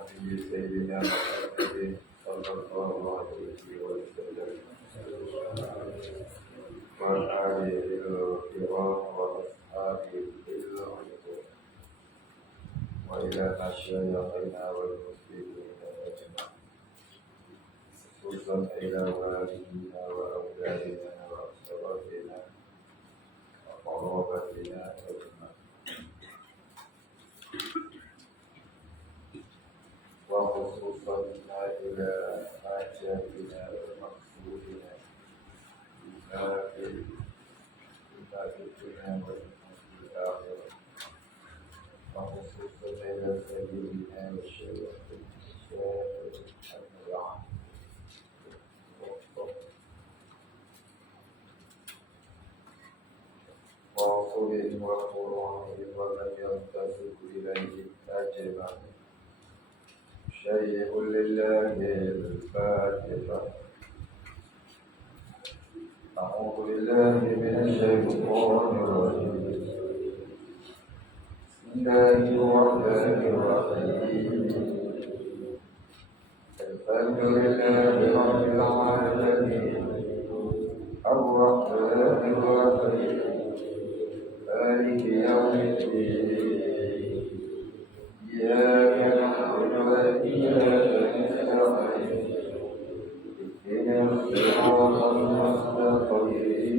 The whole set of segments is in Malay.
نبي سيدنا محمد صلى الله عليه وسلم وآله الكرام وأصحابه الكرام وإلى مشايخنا والمسلمين أجمعين خصوصا إلى والدينا وأولادنا وأسرتنا وقرابتنا أجمعين وخصوصا إلى حاجاتنا ومقصودنا فيما في الدنيا وفي الآخرة وخصوصا إلى سبيلنا والشيخ المرعى وصول وقرآن ومن ينتسب إليه أجمع شيء لله الفاتحة. أعوذ بالله من الشيطان الرجيم. بسم الله الرحمن الرحيم. الحمد لله رب العالمين الرحمن الرحيم مالك يوم الدين إياك نعبد وإياك نستعين اهدنا الصراط المستقيم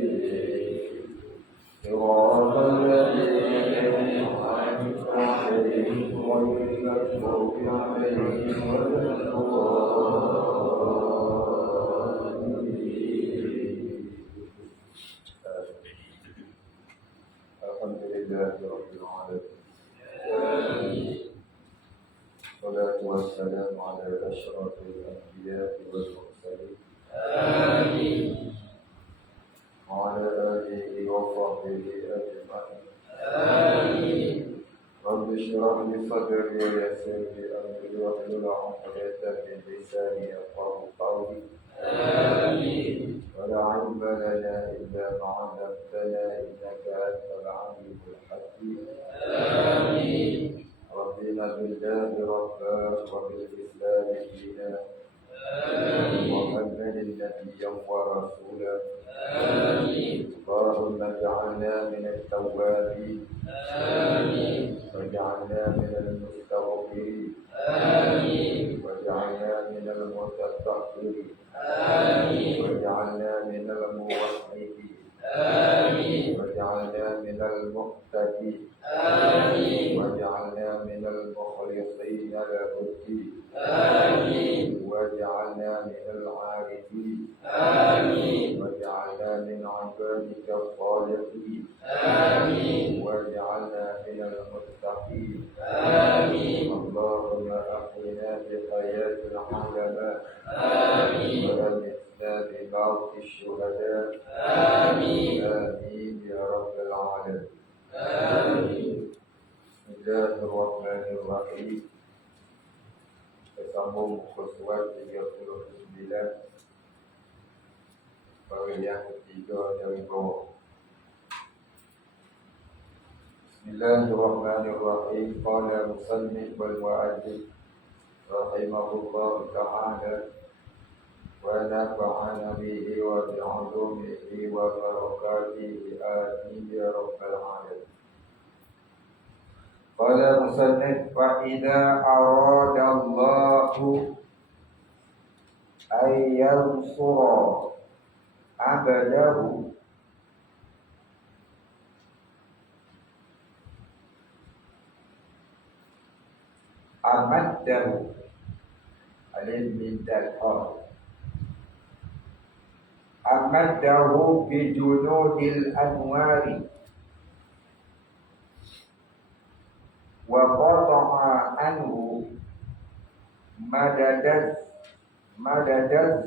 صراط الذين أنعمت عليهم غير المغضوب عليهم ولا الضالين. الحمد لله رب العالمين والصلاة والسلام على أشرف الأنبياء والمرسلين آمين وعلى آله وصحبه أجمعين آمين. رب اشرح لي صدري ويسر لي أمري واحلل عقدة من لساني يفقهوا قولي آمين. ولا علم لنا إلا ما علمتنا إنك أنت العليم الحكيم آمين. رضينا بالله ربا وبالإسلام دينا ومحمد نبيا ورسولا آمين. اللهم اجعلنا من التوابين آمين. واجعلنا من المستغفرين آمين. واجعلنا من المتطهرين آمين. واجعلنا من الموحدين آمين. واجعلنا من المهتدين آمين. واجعلنا من المخلصين له الدين آمين. واجعلنا من العارفين آمين. واجعلنا من عبادك الصالحين آمين. واجعلنا من المتقين آمين. اللهم أحينا بحياة العلماء آمين. وأمتنا بموت الشهداء آمين. آمين يا رب العالمين آمين. بسم الله الرحمن الرحيم. Tersambung khuswat 39 bagian yang ketiga dari bawah. Bismillahirrahmanirrahim. Qala musannif wal mu'allif rahimahullah ta'ala wa nafa'ana bihi wa bi'ulumihi wa barakatihi amin ya rabbal alamin. Qala musannif fa idza arada Allahu ay yansura abadahu amaddahu alif min dal amaddahu bi junudil anwari wa qata'a anhu madadat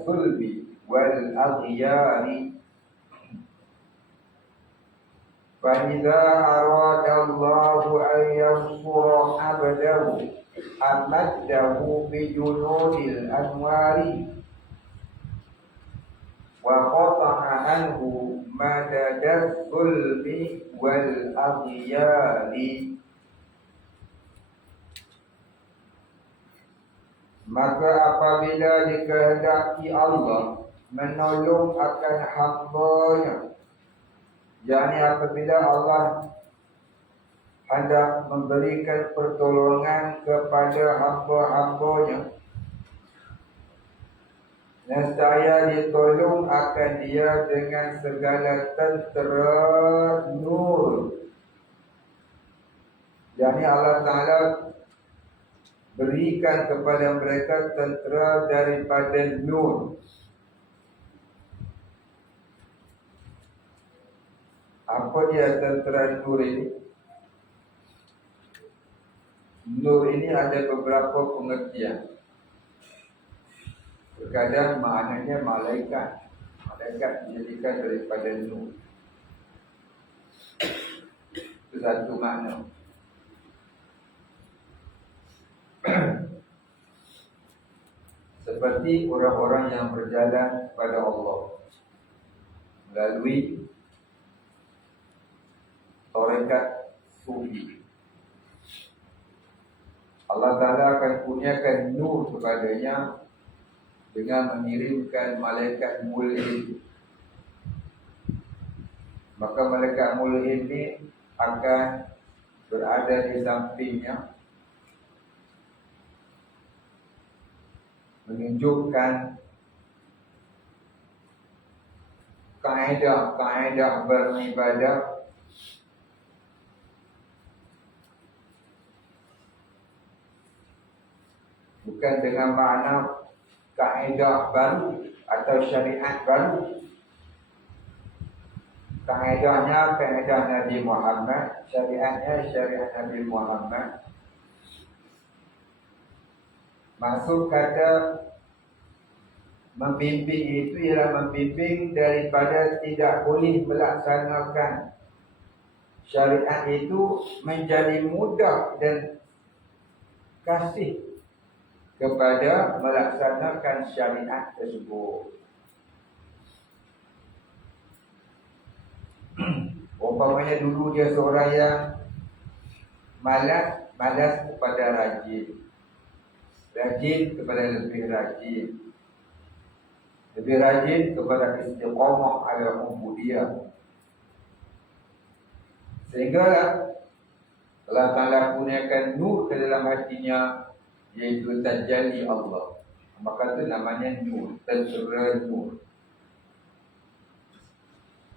zulmi wal aghyari. Fa idza arada Allahu an yansura abdahu amaddahu bi junudil anwari wa qata'a anhu madadat zulmi wal aghyari. Maka apabila dikehendaki Allah menolong akan hamba-Nya, yakni apabila Allah hendak memberikan pertolongan kepada hamba-hamba-Nya, nescaya ditolong akan dia dengan segala tentera nur. Yakni Allah Ta'ala berikan kepada mereka tentera daripada nur. Apa dia tentera nur ini? Nur ini ada beberapa pengertian. Terkadang maknanya malaikat. Malaikat dijadikan daripada nur. Itu satu makna. Seperti orang-orang yang berjalan kepada Allah melalui tarekat sufi. Allah Ta'ala akan kurniakan nur kepadanya dengan mengirimkan malaikat mulhim. Maka malaikat mulhim ini akan berada di sampingnya, menunjukkan kaedah beribadah, bukan dengan makna kaedah baru atau syariat baru. Kaedahnya kaedah Nabi Muhammad, syariatnya syariat Nabi Muhammad. Maksud kata membimbing itu ialah membimbing daripada tidak boleh melaksanakan syariat itu menjadi mudah dan kasih kepada melaksanakan syariat tersebut. Umpamanya dulu dia seorang yang malas kepada rajin kepada lebih rajin kepada istiqamah ala ubudiyah, sehingga Allah Ta'ala kurniakan nur ke dalam hatinya, iaitu tajalli Allah. Maka itu namanya nur, tentera nur.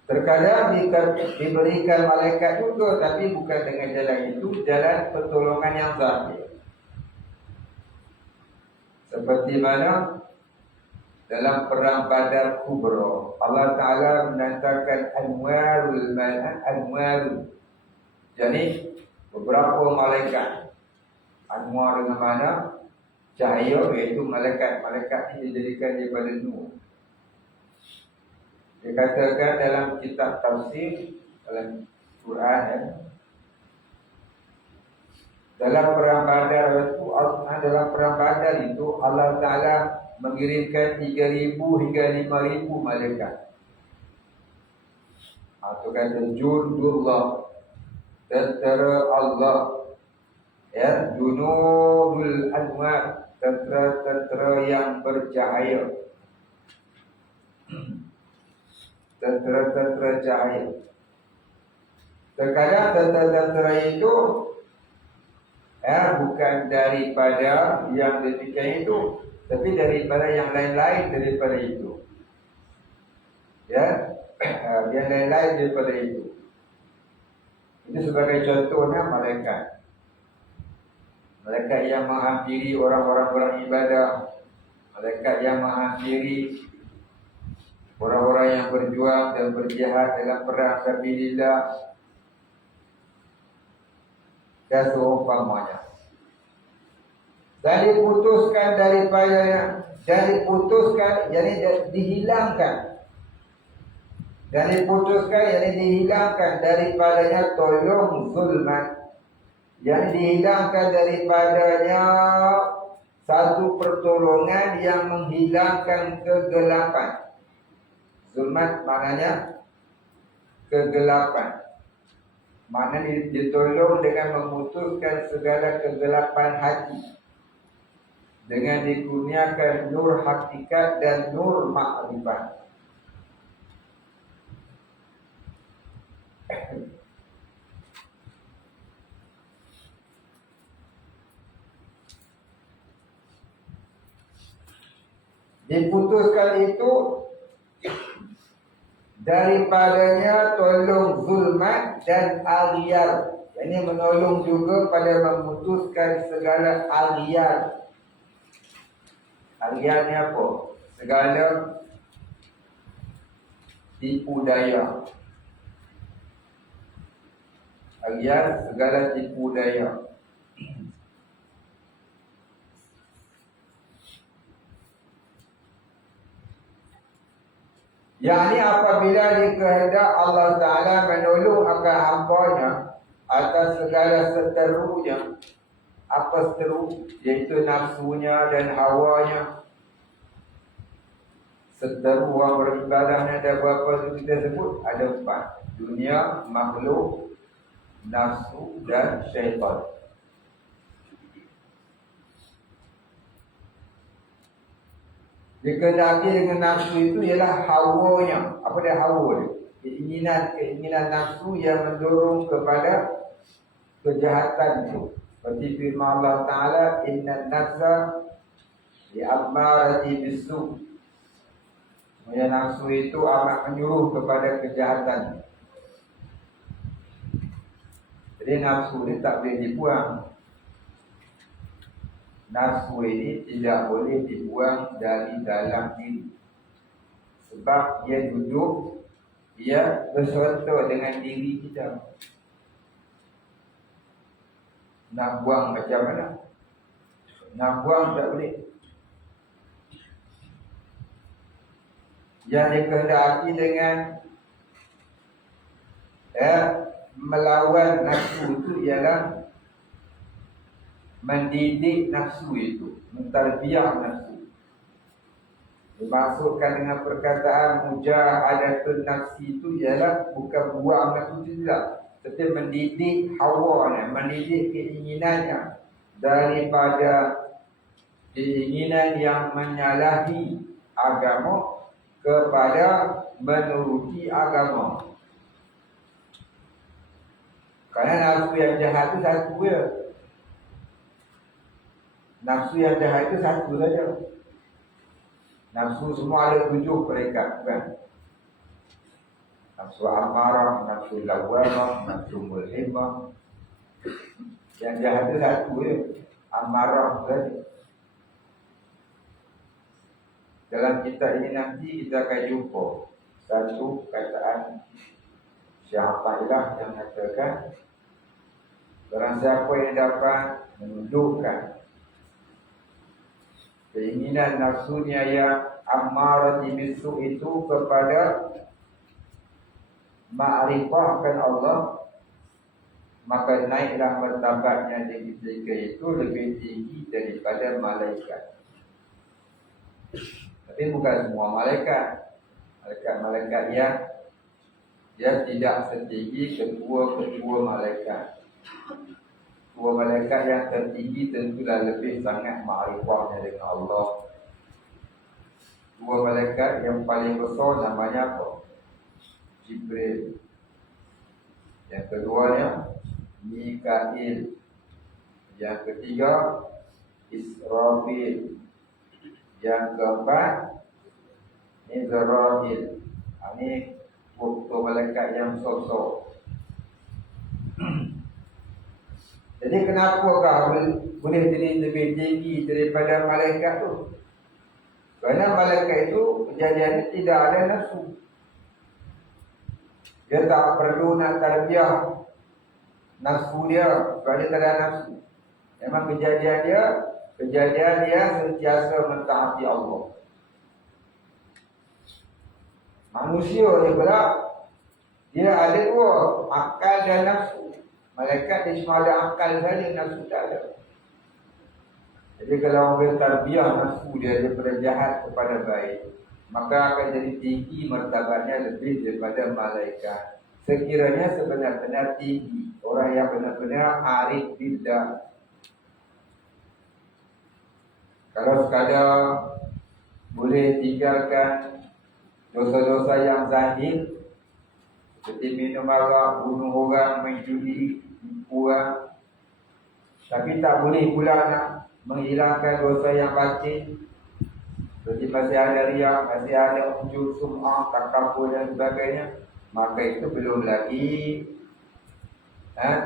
Terkadang diberikan malaikat juga, tapi bukan dengan jalan itu, jalan pertolongan yang zahir. Seperti mana dalam perang Badar Kubra, Allah Ta'ala mendatangkan anwarul. Jadi beberapa malaikat. Anwar dengan mana? Cahaya, iaitu malaikat. Malaikat ini dijadikan daripada nur. Dikatakan dalam kitab tafsir, dalam Quran, dalam perang Badar itu Allah Ta'ala mengirimkan 3,000 hingga 5,000 malaikat. Itu kata jundullah, tentera Allah. Junudul anwar, tentera yang bercahaya. Tentera cahaya. Terkadang tentera itu bukan daripada yang demikian itu, tapi daripada yang lain-lain daripada itu. Yang lain-lain daripada itu. Ini sebagai contohnya malaikat. Malaikat yang menghampiri orang-orang beribadah, malaikat yang menghampiri orang-orang yang berjuang dan berjihad dalam perang sabilillah dan seumpamanya. Dan diputuskan jadi dihilangkan. Dan diputuskan, jadi dihilangkan daripadanya tolong zulmat. Yang dihilangkan daripadanya satu pertolongan yang menghilangkan kegelapan. Zulmat maknanya kegelapan. Maknanya ditolong dengan memutuskan segala kegelapan hati. dengan dikurniakan nur hakikat dan nur makrifat. Diputuskan itu daripadanya tolong zulmat dan aghyar. Ini menolong juga pada memutuskan segala aghyar. Aghyar ni apa? Segala tipu daya. Aghyar segala tipu daya. Yang ini apabila dikehendak Allah Ta'ala menolong akan hambanya atas segala seterunya. Apa seteru? Iaitu nafsunya dan hawanya. Seteru orang beribadah ni ada berapa tu kita sebut? Ada 4. Dunia, makhluk, nafsu dan syaitan. Dikehendaki dengan nafsu itu ialah hawanya. Apa dia hawa dia? Keinginan nafsu yang mendorong kepada kejahatan itu. Seperti firman Allah Ta'ala, inna nafsa li'ammarati bisu. Sebenarnya nafsu itu amat menyuruh kepada kejahatan. Jadi nafsu ini tak boleh dibuang. Nafsu ini tidak boleh dibuang dari dalam diri. Sebab dia duduk, dia berserta dengan diri kita. Nak buang macam mana? Nak buang tak boleh. Yang dikehendaki dengan melawan nafsu itu ialah mendidik nafsu itu, mentarbiah nafsu. Dimaksudkan dengan perkataan mujahadatun nafsi itu ialah bukan buang nafsu itu tidak, tetapi mendidik hawanya, mendidik keinginannya daripada keinginan yang menyalahi agama kepada menuruti agama. Kerana nafsu yang jahat itu satu je. Nafsu yang jahat itu satu saja. Nafsu semua ada 7 peringkat, kan? Nafsu amarah, nafsu lawamah, nafsu mulhimah. Yang jahat itu satu je, amarah saja. Dalam kitab ini nanti kita akan jumpa satu kataan Syafi'ilah yang mengatakan barang siapa yang dapat menundukkan keinginan nafsunya yang ammarati bisu itu kepada ma'rifahkan Allah, maka naiklah martabatnya di ketika itu lebih tinggi daripada malaikat. Tapi bukan semua malaikat. Malaikat-malaikat yang dia tidak setinggi ketua-ketua malaikat. Ketua malaikat yang tertinggi tentulah lebih sangat ma'rifahnya dengan Allah. Ketua malaikat yang paling besar namanya apa? Jibril. Yang keduanya Mikail. Yang ketiga Israfil. Yang keempat Mizrail. Ini ketua malaikat yang besar. Jadi kenapa boleh jadi lebih tinggi daripada malaikat tu? Kerana malaikat itu kejadiannya tidak ada nafsu. Dia tak perlu nak tarbiyah nafsu dia, kerana tak ada nafsu. Memang kejadian dia sentiasa mentaati Allah. Manusia ni pula, dia ada 2, akal dan nafsu. Malaikat dia cuma ada akal saja, nafsu tak ada. Jadi kalau orang tarbiyah nafsu dia daripada jahat kepada baik, maka akan jadi tinggi martabatnya lebih daripada malaikat. Sekiranya sebenar-benar tinggi, orang yang benar-benar arif billah. Kalau sekadar boleh tinggalkan dosa-dosa yang zahir seperti minum arak, bunuh orang, menjudi, tipu orang, tapi tak boleh pula nak menghilangkan dosa yang batin seperti masih ada riak, masih ada muncul sum'ah, takabur dan sebagainya, maka itu belum lagi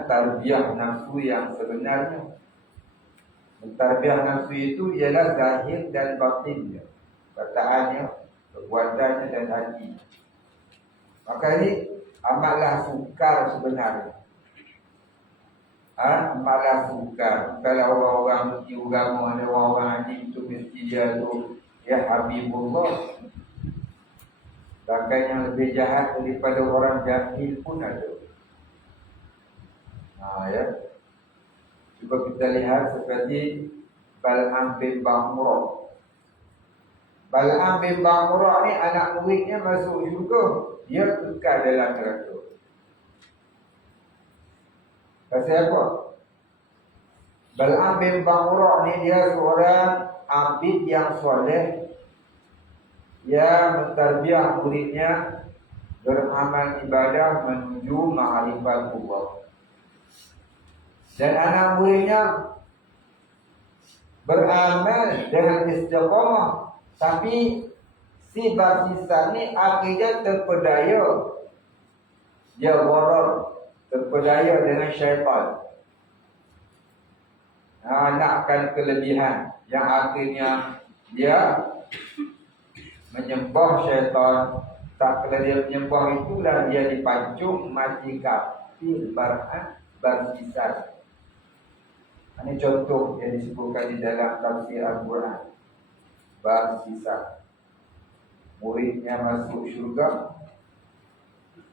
tarbiyah nafsu yang sebenarnya. Tarbiyah nafsu itu ialah zahir dan batinnya, perkataannya, perbuatannya dan hati. Maka ini amatlah sukar sebenarnya. Amatlah sukar. Kalau orang-orang mesti agama, ada orang-orang haji itu mesti dia tu ya Habibullah. Bahkan yang lebih jahat daripada orang jahil pun ada. Ya. Cuba kita lihat seperti Bal'am bin Ba'murah. Bal'am bin Ba'murah ni anak muridnya masuk syurga, dia kekal dalam neraka. Pasal apa? Bal'am bin Ba'murah ni dia seorang abid yang soleh, yang mentarbiah muridnya beramal ibadah menuju ma'rifat Allah. Dan anak muridnya beramal dengan istiqamah, tapi si baptisan ni akhirnya terpedaya, dia gharar, terpedaya dengan syaitan. Nakkan kelebihan yang akhirnya dia menyembah syaitan. Tak kala dia menyembah itulah dia dipancung mati kafir baptisan. Ini contoh yang disebutkan di dalam tafsir Al-Quran. Baptisan. Muridnya masuk syurga,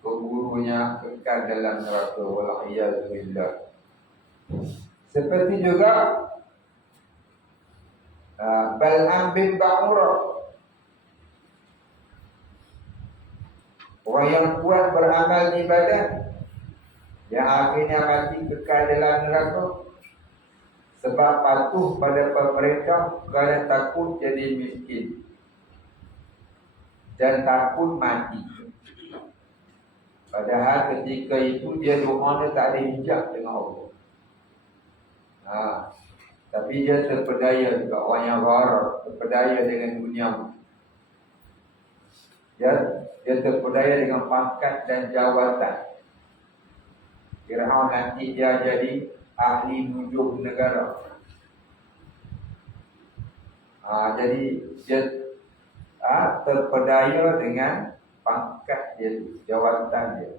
gurunya kekal dalam neraka. Wal'iyadzubillah. Seperti juga Bal'am bin Ba'murah, orang yang kuat beramal ibadah, yang akhirnya mati kekal dalam neraka sebab patuh pada pemerintah kerana takut jadi miskin dan takut mati. Padahal ketika itu dia doa dia tak ada hijab dengan Allah. Tapi dia terpedaya juga, orang yang gharar, terpedaya dengan dunia. Dia terpedaya dengan pangkat dan jawatan. Kira-kira nanti dia jadi ahli nujum negara. Jadi dia terpedaya dengan pangkat dia, jawatan dia.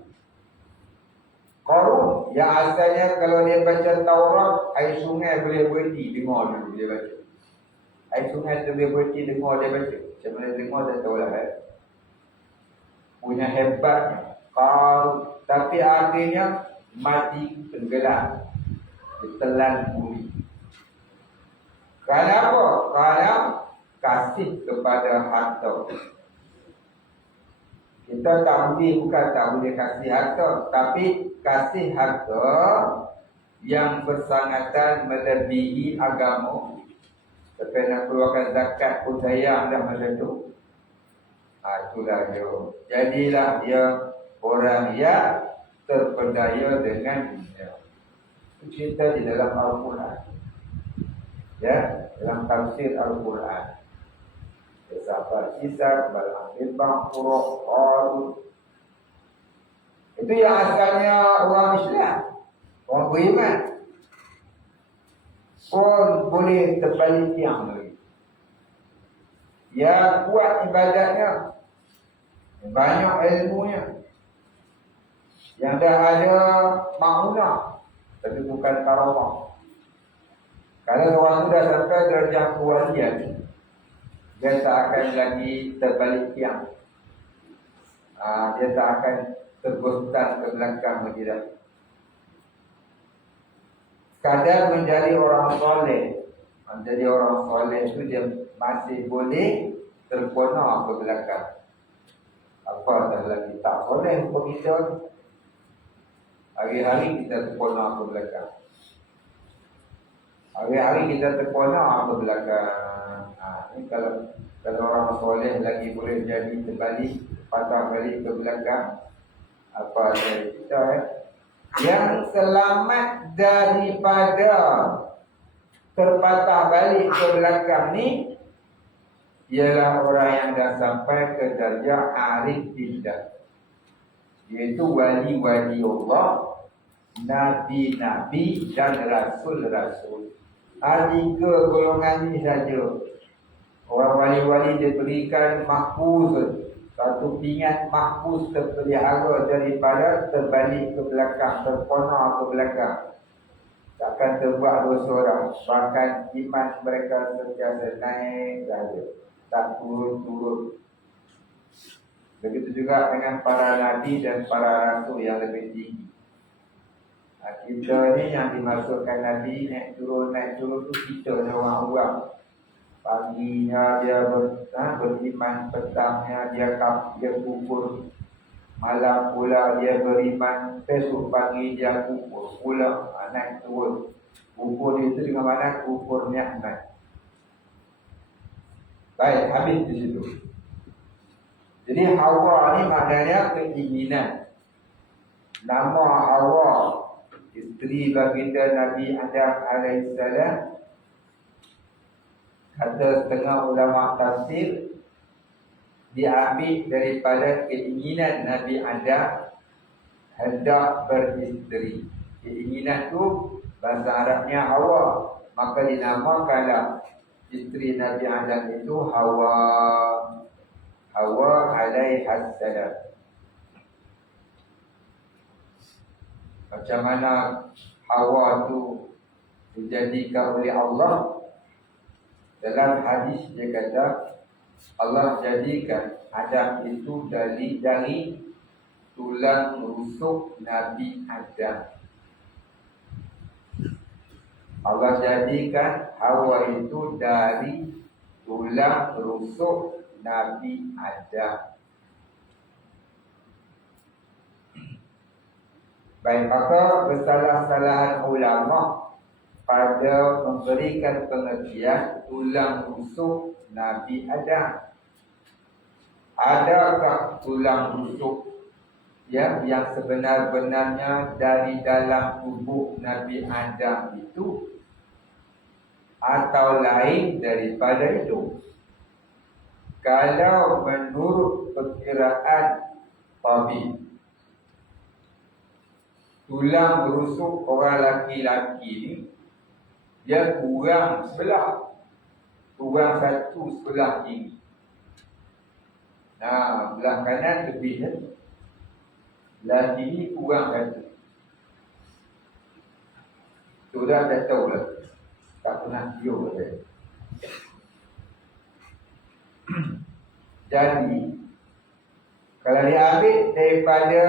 Qarun yang asalnya kalau dia baca Taurat, air sungai boleh berhenti dengar dulu dia baca. Air sungai tu boleh berhenti dengar dia baca. Macam mana dengar dah tahulah. Punya hebatnya Qarun, tapi akhirnya mati tenggelam, ditelan bumi. Kerana apa? Kerana kasih kepada harta. Kita tak boleh, bukan tak boleh kasih harta, tapi kasih harta yang bersangatan melebihi agama. Sampai nak keluarkan zakat pun sayang dah macam tu. Itulah dia. Jadilah dia orang yang terpedaya dengan dunia. Itu cerita di dalam Al-Quran. Ya, dalam tafsir Al-Quran. Sahabat Isar, Bal'am bin Ba'murah, Qarun. Itu yang asalnya orang Islam, orang beriman, pun boleh terbalik tiang lagi. Yang kuat ibadatnya, banyak ilmunya, yang dah ada ma'unah, tapi bukan karamah. Kalau orang tu dah sampai derajah kewalian, dia tak akan lagi terbalik tiang. Dia tak akan tergostan ke belakang tidak. Kadang menjadi orang soleh, menjadi orang soleh itu dia masih boleh terpona ke belakang. Apa dah lagi tak soleh untuk kita, hari-hari kita terpona ke belakang. Hari-hari kita terpona ke belakang. Ini kalau orang soleh lagi boleh jadi terbalik, patah balik ke belakang. Apa dari kita yang selamat daripada terpatah balik ke belakang ni ialah orang yang dah sampai ke darjah arif billah, iaitu wali-wali Allah, nabi-nabi dan rasul-rasul. Tiga golongan ini saja. Orang wali-wali diberikan mahfuz, satu pingat mahfuz terpelihara daripada terbalik ke belakang, terpona ke belakang. Takkan terbuat dosa orang. Bahkan iman mereka sentiasa naik saja, tak turun-turun. Begitu juga dengan para nabi dan para rasul yang lebih tinggi. Kita ni yang dimasukkan nabi naik turun tu kita ni orang-orang. Paginya dia beriman, petangnya dia kufur, malam pula dia beriman, besok pagi dia kufur pula, naik turun. Kufur itu dengan mana? Kufur nikmat. Baik, habis di situ. Jadi Hawa ni maknanya keinginan. Nama Hawa, isteri baginda Nabi Adam alaihissalam, kata setengah ulama tafsir, diambil daripada keinginan Nabi Adam hendak beristeri. Keinginan tu bahasa Arabnya Hawa, maka dinamakanlah isteri Nabi Adam itu Hawa. Hawa alaihassalam. Macam mana Hawa tu dijadikan oleh Allah? Dalam hadis dia kata Allah jadikan Adam itu dari tulang rusuk Nabi Adam. Allah jadikan Hawa itu dari tulang rusuk Nabi Adam. Baik, maka kesalahan-kesalahan ulama pada memberikan pengertian tulang rusuk Nabi Adam. Adakah tulang rusuk yang sebenar-benarnya dari dalam tubuh Nabi Adam itu, atau lain daripada itu? Kalau menurut perkiraan tabib, tulang rusuk orang laki-laki ni dia kurang sebelah, kurang satu sebelah ini. Nah, belah kanan lebih kan? Belah kiri kurang satu. Sudah dah tahu lah, tak pernah tiup saya. Jadi kalau diambil daripada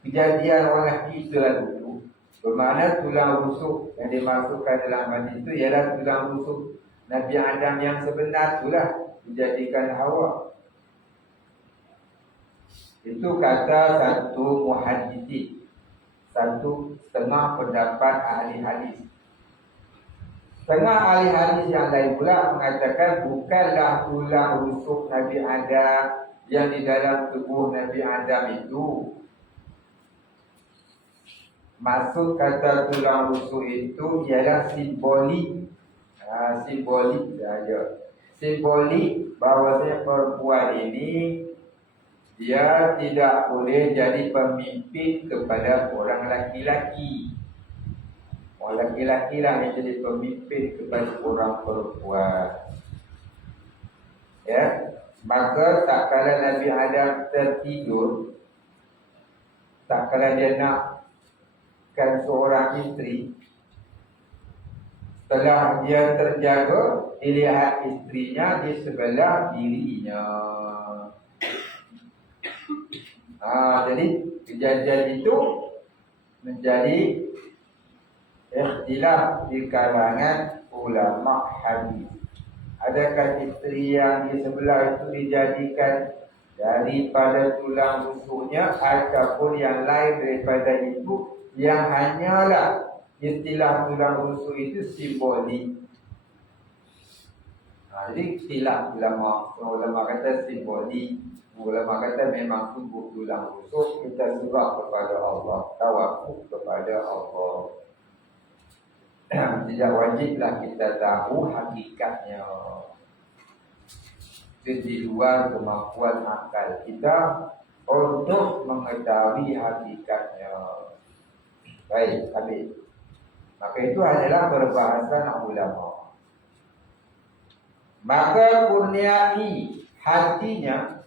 kejadian orang kita dulu, bermakna tulang rusuk yang dimasukkan dalam hadis itu ialah tulang rusuk Nabi Adam yang sebenar itulah dijadikan Hawa. Itu kata satu muhaddithin, satu setengah pendapat ahli hadis. Setengah ahli hadis yang lain pula mengatakan bukanlah tulang rusuk Nabi Adam yang di dalam tubuh Nabi Adam itu. Maksud kata tulang rusuk itu ialah simbolik. Simbolik saja. Simbolik bahawasanya perempuan ini dia tidak boleh jadi pemimpin kepada orang laki-laki. Orang laki-laki lah yang jadi pemimpin kepada orang perempuan. Ya, maka tak kala Nabi Adam tertidur, tak kala dia nakkan seorang isteri, setelah dia terjaga, dilihat istrinya di sebelah dirinya. Jadi kejadian itu menjadi ikhtilaf di kalangan ulama hadis. Adakah isteri yang di sebelah itu dijadikan daripada tulang rusuknya, ataupun yang lain daripada itu, yang hanyalah istilah tulang rusuk itu simbolik. Jadi silap ulama. Ulama kata simbolik, ulama kata memang tubuh tulang rusuk. Kita surah kepada Allah, tawakuf kepada Allah. Tidak wajiblah kita tahu hakikatnya. Itu di luar kemampuan akal kita untuk mengetahui hakikatnya. Baik, habis. Maka itu adalah perbahasan ulama. Maka kurniai hatinya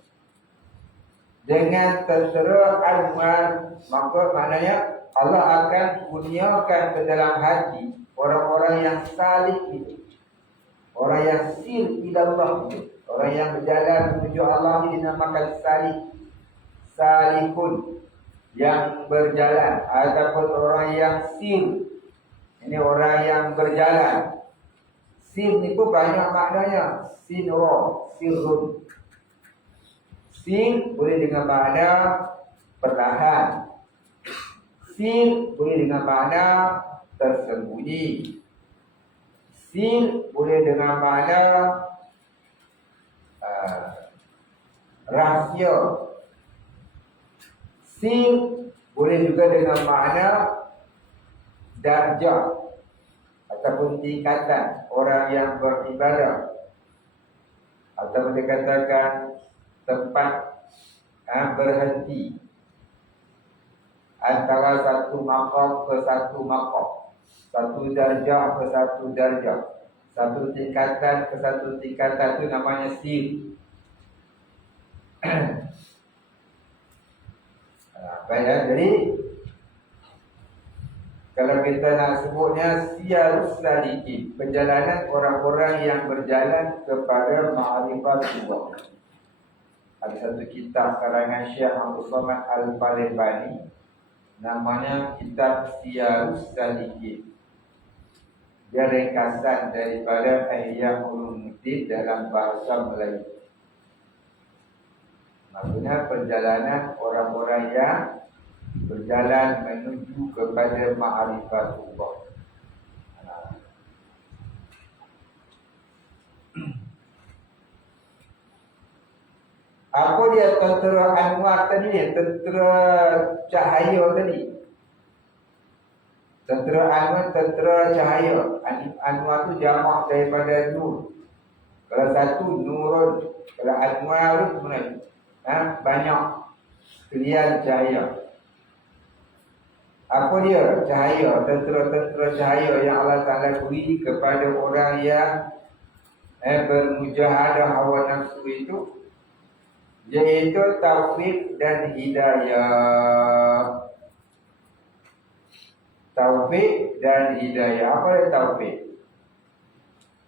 dengan tertera amal, maka maknanya Allah akan kurniakan ke dalam hati orang-orang yang salih itu, orang yang sir ilallah itu, orang yang berjalan menuju Allah ini dinamakan salih, salihun, yang berjalan, ataupun orang yang sir. Ini orang yang berjalan. Sir itu banyak maknanya. Sinro, sirrun. Sir boleh dengan makna perlahan. Sir boleh dengan makna tersembunyi. Sir boleh dengan makna rahsia. Sir boleh juga dengan makna darjah ataupun tingkatan orang yang beribadah, atau dikatakan tempat berhenti antara satu maqam ke satu maqam, satu darjah ke satu darjah, satu tingkatan ke satu tingkatan, itu namanya sir. Baik, jadi kalau kita nak sebutnya siyarus salikin, perjalanan orang-orang yang berjalan kepada ma'rifatullah. Ada satu kitab karangan Syekh Abdul Somad Al-Palembani, namanya kitab Siyarus Salikin. Dia ringkasan daripada Ihya Ulumuddin dalam bahasa Melayu. Maksudnya perjalanan orang-orang yang berjalan menuju kepada ma'rifatullah. Apa dia tentera anwar tadi? Tentera cahaya tadi. Tentera anwar, tentera cahaya. Anwar tu jamak daripada nur. Kalau satu nurun, kalau anwar tu sebenarnya banyak kelian cahaya. Apa dia? Cahaya, tentera-tentera cahaya yang Allah Ta'ala beri kepada orang yang bermujahadah hawa nafsu itu, iaitu taufik dan hidayah. Taufik dan hidayah. Apa dia taufik?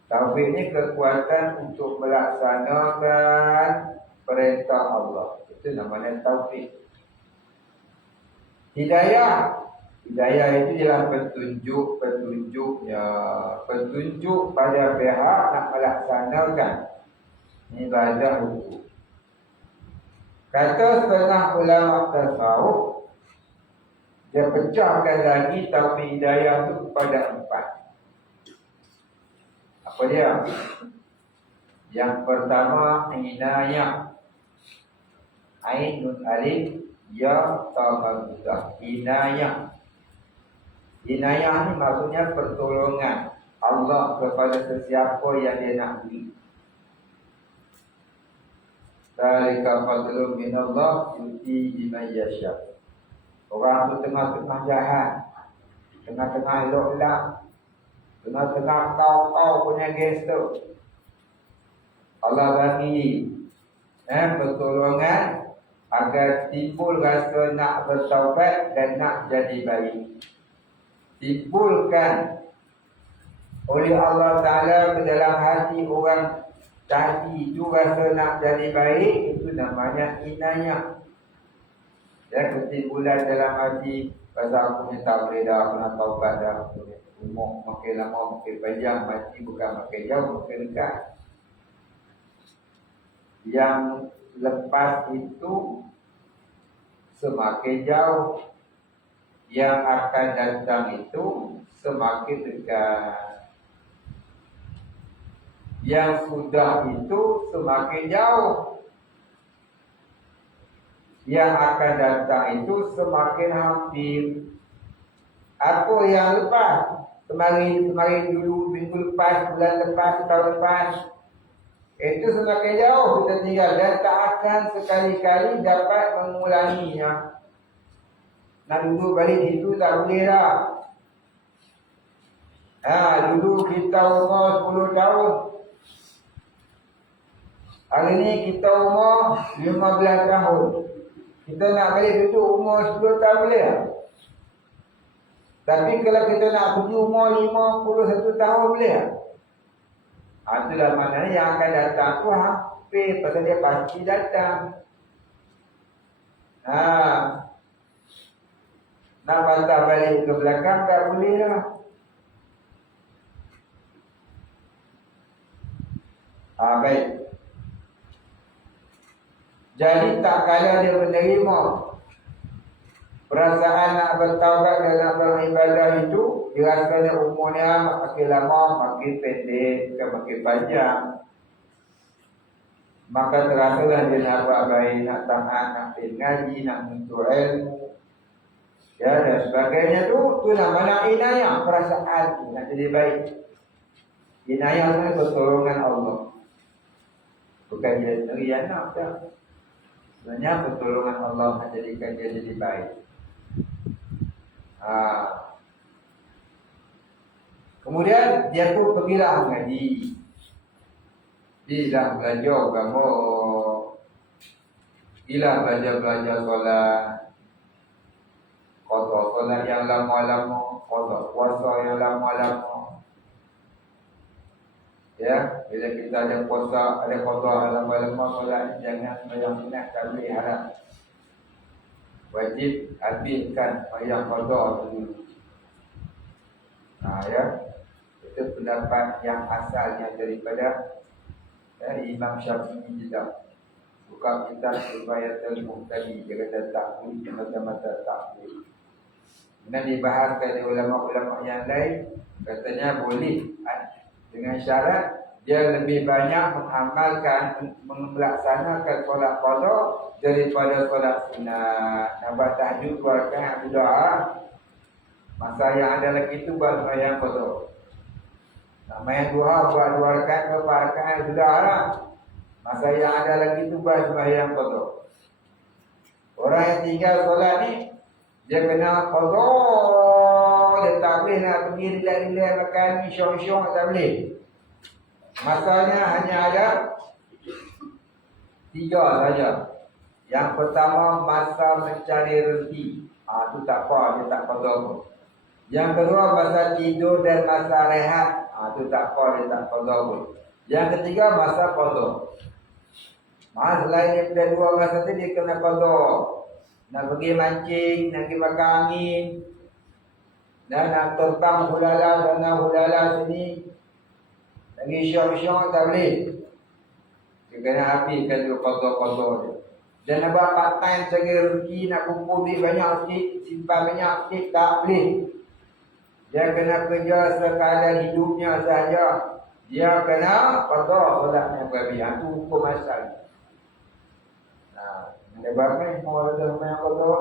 Taufik ni kekuatan untuk melaksanakan perintah Allah. Itu namanya taufik. Hidayah. Hidayah itu ialah petunjuknya. Petunjuk pada pihak nak melaksanakan ibadah itu. Kata setengah ulama tasawuf, dia pecahkan lagi taufik hidayah itu kepada 4. Apa dia? Yang pertama, inayah. Ainun alif ya ta'abudah. Inayah. Inayah ni maksudnya pertolongan Allah kepada sesiapa yang dia nak beri. Zalika fadlun minallah yuti liman yasha. Orang tu tengah-tengah jahat, tengah-tengah elok-elak, tengah-tengah kau punya gangster, Allah bagi pertolongan agar timbul rasa nak bertaubat dan nak jadi baik. Timbulkan oleh Allah Ta'ala ke dalam hati orang tadi itu rasa nak jadi baik, itu namanya inayah. Dan ketimbulan dalam hati, rasa aku ni tak boleh dah, aku nak taubat dah. Umur makin lama makin panjang, mati bukan makin jauh, makin dekat. Yang lepas itu semakin jauh, yang akan datang itu semakin dekat. Yang sudah itu semakin jauh. Yang akan datang itu semakin hampir. Apa yang lepas? Kemarin dulu, minggu lepas, bulan lepas, tahun lepas. Itu semakin jauh kita tinggal dan tak akan sekali-kali dapat mengulanginya. Nak duduk balik situ tak boleh lah. Dulu kita umur 10 tahun. Hari ni kita umur 15 tahun. Kita nak balik duduk umur 10 tahun boleh tak? Tapi kalau kita nak pergi umur 51 tahun boleh tak? Itulah maknanya yang akan datang tu hampir. Pasal dia pasti datang. Nak patah balik ke belakang tak boleh lah. Baik. Jadi tak kala dia menerima perasaan nak bertaubat dalam beribadah itu, dirasanya umurnya makin lama, makin pendek, makin panjang. Maka terasalah dia nak buat baik, nak taat, nak ngaji, nak menuntut ilmu, ya dan sebagainya tu namanya inayah. Perasaan tu nak jadi baik. Inayah itu pertolongan Allah. Bukan dia sendiri yang nak tak. Sebenarnya pertolongan Allah menjadikan dia jadi baik. Kemudian dia pun pergilah mengaji. Dia belajar agama. Dia belajar solat. Qada solat yang lama-lama, qada puasa yang lama-lama. Ya, bila kita ada puasa, ada qada lama-lama solat, jangan sembahyang sunat tak boleh harap. Wajib habiskan sembahyang qada dulu. Ya. Itu pendapat yang asalnya daripada Imam Syafi'i juga. Bukan kita supaya terbuka tadi. Dia kata tak boleh, macam-macam tak boleh. Kemudian dibahaskan oleh ulama-ulama yang lain. Katanya boleh. Dengan syarat dia lebih banyak mengamalkan, melaksanakan solat qada daripada solat sunat. Nampak tahajud 2 rakaat doa. Masa yang ada lagi itu buat sembahyang qada. Namanya duha buat 2 rakaat, 4 rakaat sudah lah. Masa yang ada lagi itu buat sembahyang qada. Orang yang tinggal solat ni, dia kena qada. Dia tak boleh nak pergi rilai-rilai makan syong-syong, tak boleh. Masanya hanya ada 3 saja. Yang pertama masa mencari rezeki. Itu tak apa, dia tak qada pun. Yang kedua masa tidur dan masa rehat. Itu tak apa, dia tak qada pun. Yang ketiga masa qada. Selain daripada 2 masa tu dia kena qada. Nak pergi mancing, nak pergi makan angin, dan nak terbang hulala sana hulala sini, lagi syok-syok tak boleh. Dia kena habiskan dulu qada-qada dia. Dan nak buat part time cari rezeki, nak kumpul duit banyak sikit, simpan banyak sikit, tak boleh. Dia kena kerja sekadar hidupnya sahaja. Dia kena qada solatnya berhabis. Itu hukum asal. Menyebabkan semua orang yang qada.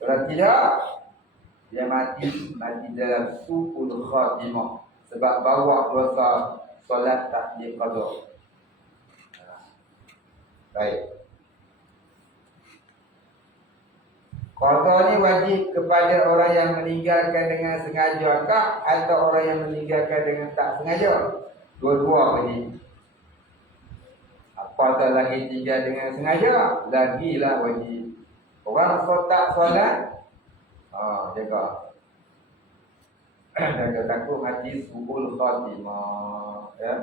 Kalau tidak, dia mati dalam su'ul khatimah. Sebab bawa dosa solat tak diqada. Baik. Qada ni wajib kepada orang yang meninggalkan dengan sengaja kah atau orang yang meninggalkan dengan tak sengaja? Dua-dua tadi. Apatah lagi tinggal dengan sengaja, lagilah wajib. Orang tak solat, jaga. Jaga takut mati su'ul khatimah. Ya.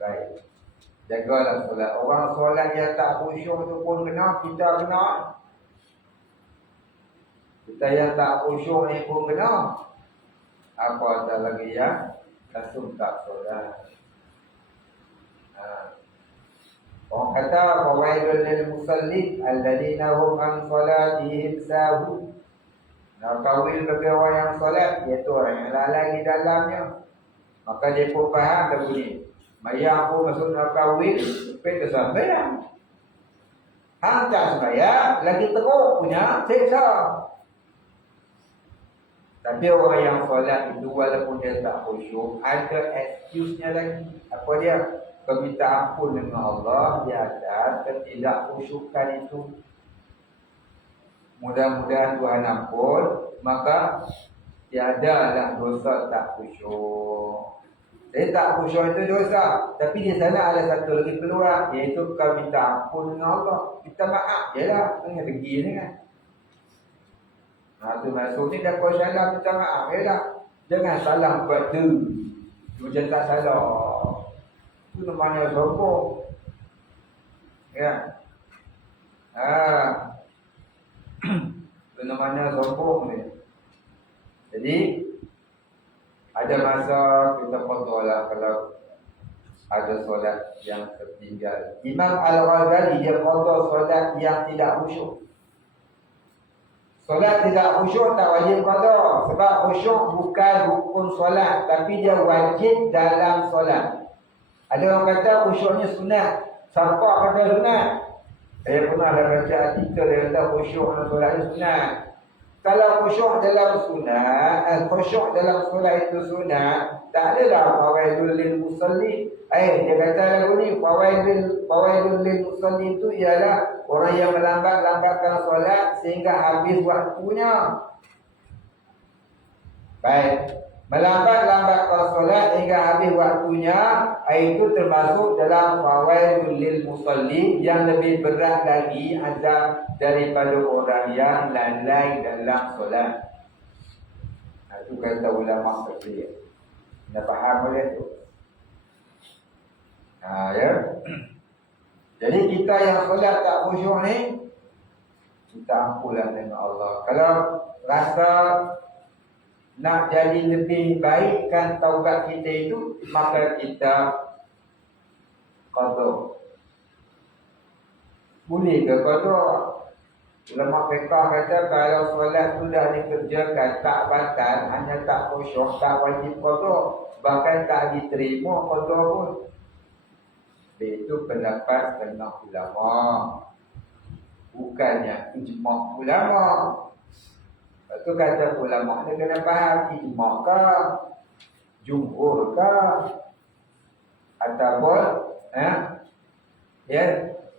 Baik. Jagalah solat. Orang solat yang tak khusyuk tu pun kena, kita kena. Kita yang tak khusyuk ni pun kena. Apa ada lagi yang langsung tak solat. Orang kata fawailul lil musallin alladina hum an salatihim sahun. Kawil bagi orang yang solat, iaitu orang yang lalai di dalamnya. Maka dia pun faham lagu ni. Mayang pun masuk nak kahwin, pergi ke sembahyang. Hang tak sembahyang, lagi teruk punya seksa. Tapi orang yang solat itu walaupun dia tak khusyuk, ada excuse-nya lagi. Apa dia? Meminta ampun dengan Allah di atas ketidakkhusyukan itu. Mudah-mudahan Tuhan ampun, maka tiadalah dosa tak khusyuk. Jadi tak khusyuk itu dosa. Tapi di sana ada satu lagi peluang, iaitu kau minta ampun dengan Allah. Minta maaf je lah. Jangan pergi ni kan. Tu masuk ni dah kau salah, minta maaf je lah. Jangan salah buat tu. Macam tak salah. Itu namanya sombong. Ya. Itu namanya sombong ni. Jadi ada masa kita qadha kalau ada solat yang tertinggal. Imam Al-Ghazali dia qadha solat yang tidak khusyuk. Solat tidak khusyuk tak wajib qadha sebab khusyuk bukan rukun solat tapi dia wajib dalam solat. Ada orang kata khusyuknya sunat. Siapa kata sunat? Saya pernah dah baca artikel dia kata khusyuk dalam solat itu sunat. Kalau khusyuk dalam sunat, khusyuk dalam solat itu sunat, tak adalah fawaidul lil musalli. Dia kata lagu ni fawaidul lil musalli itu ialah orang yang melambat-lambatkan solat sehingga habis waktunya. Baik. Melambat-lambatkan solat hingga habis waktunya, itu termasuk dalam fawaidul lil musalli yang lebih berat lagi azab daripada orang yang lalai dalam solat. Itu kata ulama fikih. Dah faham boleh tu? Ya. Jadi kita yang solat tak khusyuk ni, kita ampunlah dengan Allah. Kalau rasa nak jadi lebih baikkan taubat kita itu, maka kita qadha. Boleh ke qadha? Ulama fiqh kata kalau solat sudah dikerjakan tak batal, hanya tak khusyuk, tak wajib qadha, bahkan tak diterima qadha pun. Itu pendapat setengah ulama, bukannya ijma' ulama. Itu kata ulama dia kena faham ijma' ke, jumhur ke, ataupun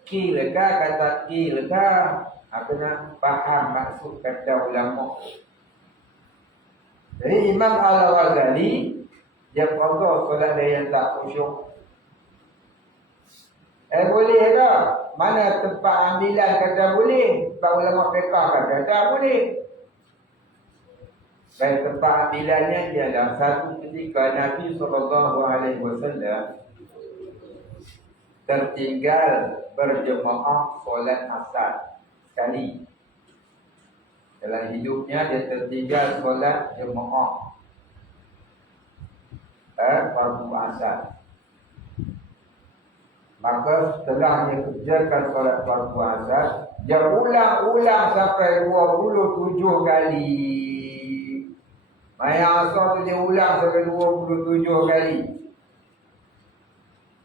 kil ke, kata kil ke. Kena faham maksud kata ulama. Jadi Imam Al-Ghazali dia qadha solat dia yang tak khusyuk. Boleh tak? Mana tempat ambilan kata boleh? Sebab ulama fiqh kata tak boleh. Baik, tempat ambilannya ialah satu ketika Nabi SAW tertinggal berjemaah solat asar sekali. Dalam hidupnya dia tertinggal solat jemaah fardu asar. Maka setelah dia kerjakan solat fardu asar, dia ulang-ulang sampai 27 kali. Mayang asar tu dia ulang sampai 27 kali.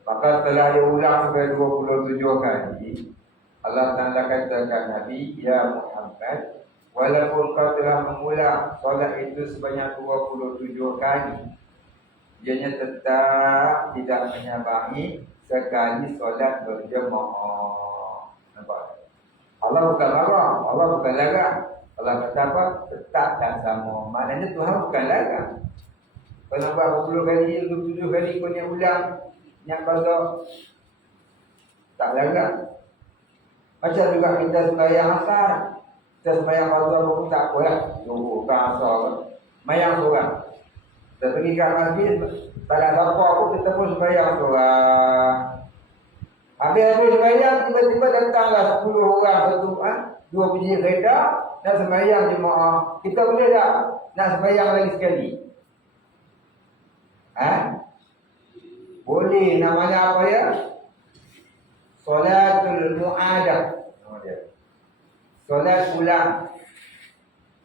Maka setelah dia ulang sampai 27 kali, Allah Ta'ala katakan Nabi, ya Muhammad, walaupun kau telah mengulang solat itu sebanyak 27 kali, ianya tetap tidak menyambangi sekali solat berjemaah. Nampak? Allah bukan marah, Allah bukan larang. Allah kata apa? Tetap tak sama. Maknanya Tuhan bukan larang. Kalau nampak 20 kali, 27 kali kau yang ulang, yang qadha, tak larang. Macam juga kita sembahyang asar. Kita sembahyang qadha pun tak apa lah. Zuhur ke asar, sembahyang seorang. Kita pergi kat masjid, tak ada siapa pun, kita pun sembahyang seorang. Habis-habis sembahyang, tiba-tiba datanglah 10 orang satu, 2 biji kereta, nak sembahyang jemaah. Kita boleh tak nak sembahyang lagi sekali? Boleh. Namanya apa ya? Solatul mu'adah. Nama dia. Solat ulang.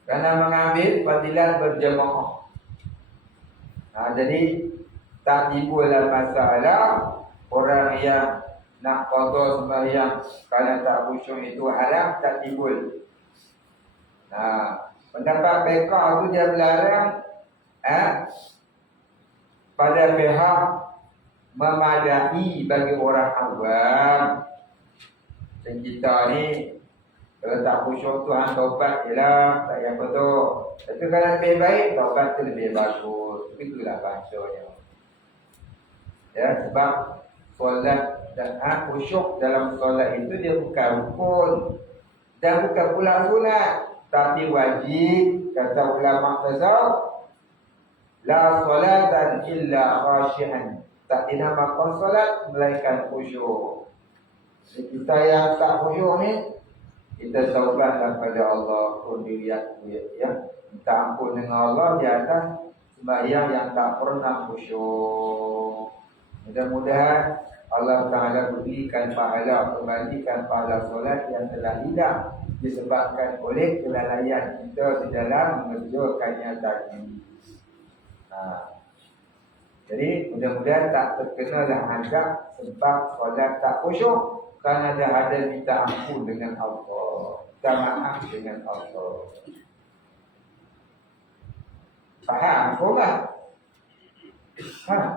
Kerana mengambil fadilat berjemaah. Jadi tak timbullah masalah orang yang nak qada sembahyang kerana tak khusyuk itu haram, tak timbul. Pendapat mereka tu dia melarang pada pihak memadai bagi orang awam. Dan kita ni kalau tak khusyuk tu taubat ialah tak yang betul. Tapi kalau lebih baik, taubat tu lebih bagus. Itulah bahasanya. Ya, sebab solat dan khusyuk dalam solat itu dia bukan rukun dan bukan pula sunat, tapi wajib. Kata ulama tasawuf, la salatan illa khashi'an. Tak dinamakan solat melainkan khusyuk. Kita yang tak khusyuk ni, kita taubatlah kepada Allah sendirian, ya. Minta ampun dengan Allah di atas sembahyang yang tak pernah khusyuk. Mudah-mudahan Allah Ta'ala berikan pahala, kembalikan pahala solat yang telah hilang disebabkan oleh kelalaian kita di dalam mengerjakannya tadi. Jadi mudah-mudahan tak terkenalah azab sebab solat tak khusyuk, kerana ada minta ampun dengan Allah, minta maaf dengan Allah. Faham? Faham?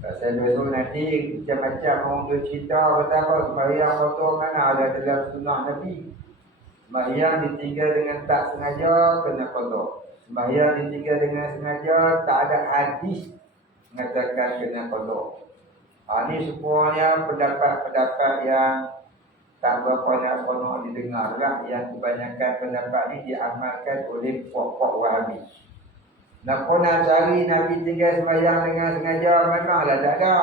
Pasal dulu nanti macam-macam orang tu cerita betapa sembahyang kotor mana ada dalam sunnah Nabi. Sembahyang ditinggal dengan tak sengaja kena qada. Sembahyang ditinggal dengan sengaja tak ada hadis mengatakan kena qada. Ini semuanya pendapat-pendapat yang tak berapa nak didengar lah. Yang kebanyakan pendapat ni diamalkan oleh pokok Wahabi. Nak cari Nabi tinggal sembahyang dengan sengaja, memanglah tak ada.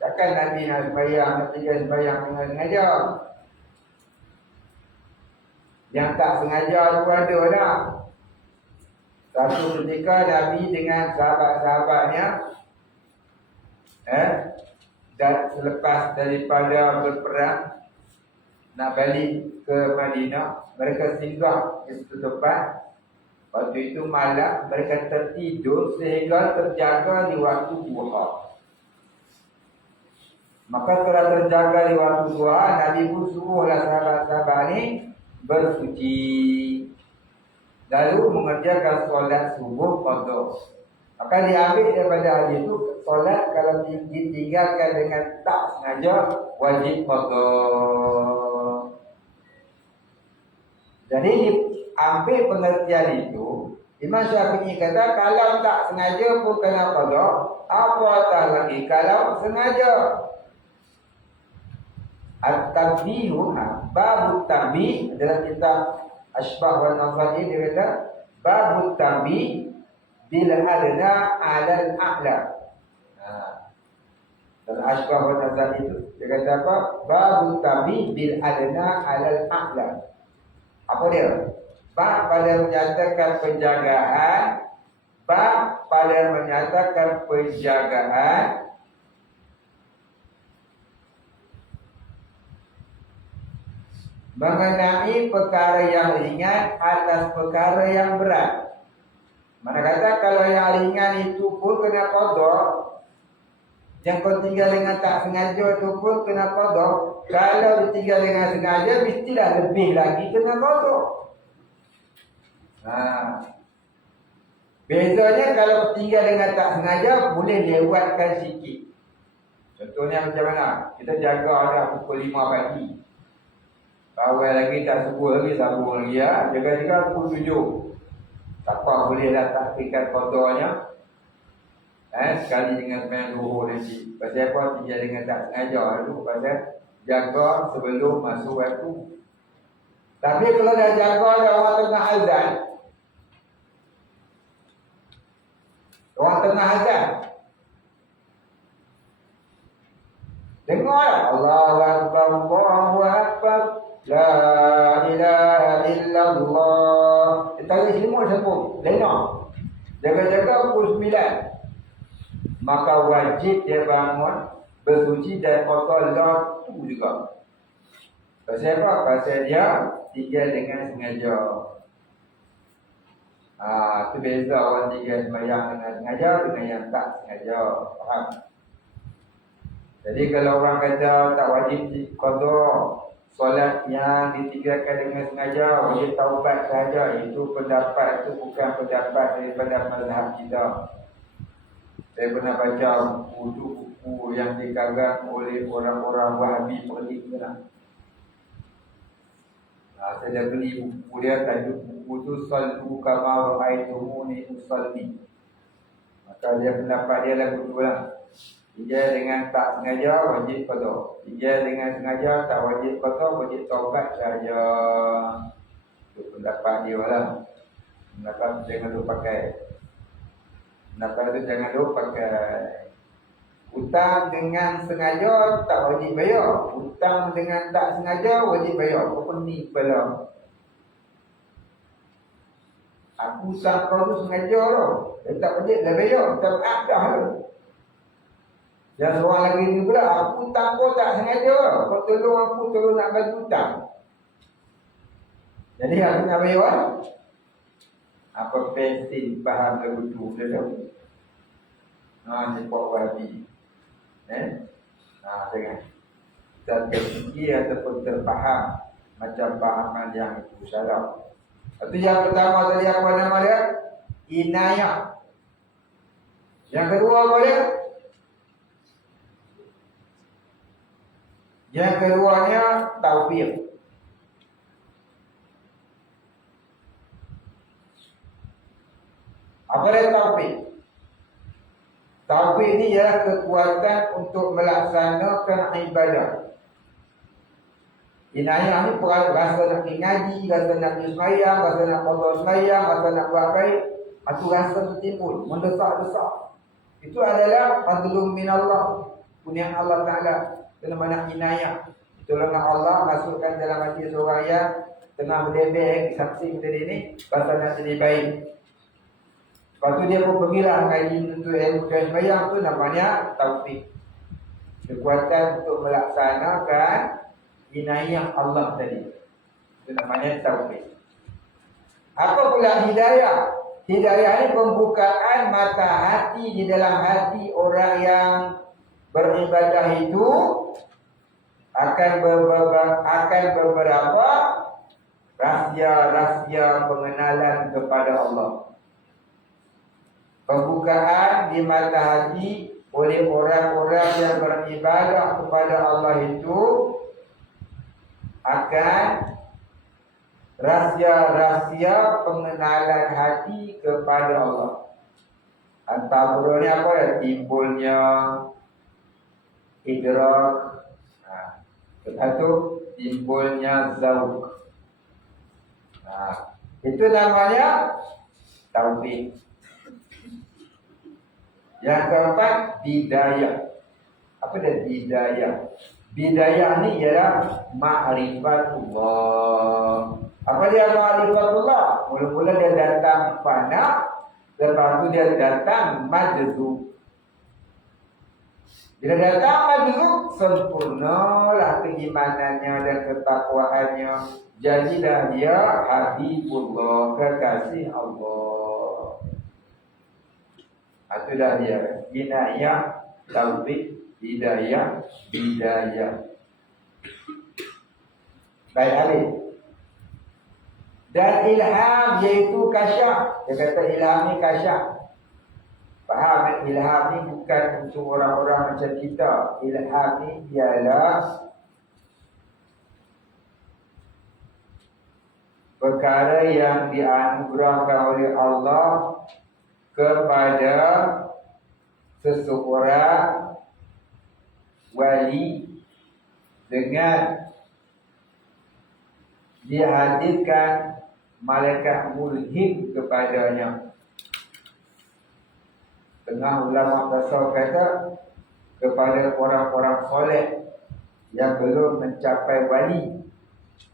Takkan Nabi nak sembahyang, nak tinggal sembahyang dengan sengaja. Yang tak sengaja tu ada dah. Satu ketika Nabi dengan sahabat-sahabatnya dan selepas daripada berperang nak balik ke Madinah, mereka singgah di satu tempat. Waktu itu malam mereka tertidur sehingga terjaga di waktu duha. Maka setelah terjaga di waktu duha, Nabi pun suruhlah sahabat-sahabat ini bersuci, lalu mengerjakan solat subuh qada. Maka diambil daripada hadis itu, solat kalau ditinggalkan dengan tak sengaja wajib qada. Jadi ambil pengertian itu, Imam Syafi'i kata kalau tak sengaja pun kena qada, apatah lagi kalau sengaja. At-tabihu, bab tabi dalam kitab Asbah wa Nazari dia kata bab tabi bil adna 'ala al-a'la. Dalam Asbah wa Nazari itu dia kata apa? Bab tabi bil adna 'ala al-a'la. Apa dia? Bab pada menyatakan penjagaan, bab pada menyatakan penjagaan mengenai perkara yang ringan atas perkara yang berat. Mana kata kalau yang ringan itu pun kena qada, yang kau tinggal dengan tak sengaja itu pun kena qada. Kalau ditinggal dengan sengaja, mestilah lebih lagi kena qada. Bezanya kalau tinggal dengan tak sengaja, boleh lewatkan sikit. Contohnya macam mana? Kita jaga ada pukul 5 pagi. Awal lagi tak subuh lagi, sambung lagi ya. Jaga-jaga pukul 7. Tak apa, bolehlah takfikan qadanya. Sekali dengan sembahyang zuhur nanti. Pasal apa? Tinggal dengan tak sengaja itu pasal jaga sebelum masuk waktu. Tapi kalau dah jaga ada orang tengah azan, dengar Allahu Akbar, Allahu Akbar, la ilaha illallah. Kita semua sambung, dengar. Jaga-jaga pukul 9. Maka wajib dia bangun bersuci dan kotor tu juga. Pasal apa? Pasal dia tinggal dengan sengaja. Itu beza orang tiga sembahyang dengan sengaja dengan yang tak sengaja. Faham? Jadi kalau orang kata tak wajib qada solat yang ditinggalkan dengan sengaja, wajib taubat sahaja, itu pendapat itu bukan pendapat daripada mazhab kita. Saya pernah baca buku yang dikarang oleh orang-orang Wahabi pergi sana. Saya dah beli buku dia, tajuk buku tu Sallu Kama Ra'aitumuni Usalli. Maka dia pendapat dia lagu tu lah. Tiga dengan tak sengaja wajib qada. Tiga dengan sengaja tak wajib qada, wajib taubat saja. Itu pendapat dia lah. Pendapat tu jangan tu pakai. Pendapat tu jangan tu pakai. Hutang dengan sengaja tak wajib bayar. Hutang dengan tak sengaja wajib bayar. Apa ni kepala? Aku hutang kau tu sengaja tu. Dia tak wajib dah bayar. Tak dah tu. Dan seorang lagi ni pula, aku hutang kau tak sengaja. Kau tolong aku, tolong nak bagi hutang. Jadi aku nak bayar. Apa pensil faham lagu tu? Dia tahu. Ni Pak Wahabi. Dengan kita terfikir ataupun terfaham macam fahaman yang itu salah. Itu yang pertama tadi apa nama dia? Inayah. Yang kedua apa dia? Yang keduanya taufiq. Apa dia taufiq? Taufiq ini ialah kekuatan untuk melaksanakan ibadah. Inayah ni rasa nak pergi ngaji, rasa nak pergi sembahyang, rasa nak qada sembahyang, rasa nak buat baik. Itu rasa tertimbul, mendesak-desak. Itu adalah fadlun minallah, kurniaan Allah Ta'ala. Itu namanya inayah. Pertolongan Allah masukkan dalam hati seorang yang tengah berdebek, saksi tadi ni, rasa nak jadi baik. Lepas tu dia pun pergilah ngaji untuk ilmu dan sembahyang, tu namanya taufiq. Kekuatan untuk melaksanakan inayah Allah tadi. Itu namanya taufiq. Apa pula hidayah? Hidayah ini pembukaan mata hati di dalam hati orang yang beribadah itu akan beberapa rahsia-rahsia pengenalan kepada Allah. Pembukaan di mata hati oleh orang-orang yang beribadah kepada Allah itu akan rahsia-rahsia pengenalan hati kepada Allah. Antaranya apa ya? Timbulnya idrak. Satu, timbulnya zauq. Itu namanya taufiq. Yang keempat, bidayah. Apa dia bidayah? Bidayah ni ialah ma'rifatullah. Apa dia ma'rifatullah? Mula-mula dia datang fana, lepas tu dia datang majzub. Bila datang majzub, sempurnalah keimanannya dan ketakwaannya. Jadilah dia habibullah, kekasih Allah. Itulah dia inayah, taufiq, hidayah, bidayah. Baik alif. Dan ilham iaitu kasyaf. Dia kata ilham ni kasyaf. Faham, ilham ni bukan untuk orang-orang macam kita. Ilham ni ialah perkara yang dianugerahkan oleh Allah kepada seseorang wali dengan dihadirkan malaikat mulhim kepadanya. Tengah ulama tasawuf kata kepada orang-orang soleh yang belum mencapai wali,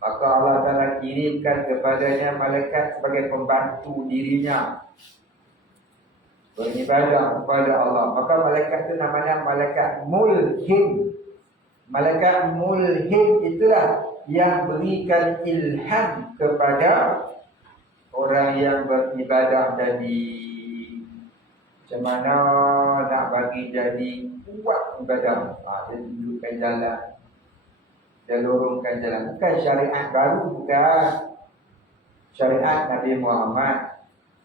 maka Allah Ta'ala kirimkan kepadanya malaikat sebagai pembantu dirinya beribadah kepada Allah. Maka malaikat itu namanya malaikat mulhim. Malaikat mulhim itulah yang berikan ilham kepada orang yang beribadah jadi macam mana nak bagi jadi kuat ibadah. Dia tunjukkan jalan, dia lorongkan jalan. Bukan syariat baru, bukan syariat Nabi Muhammad.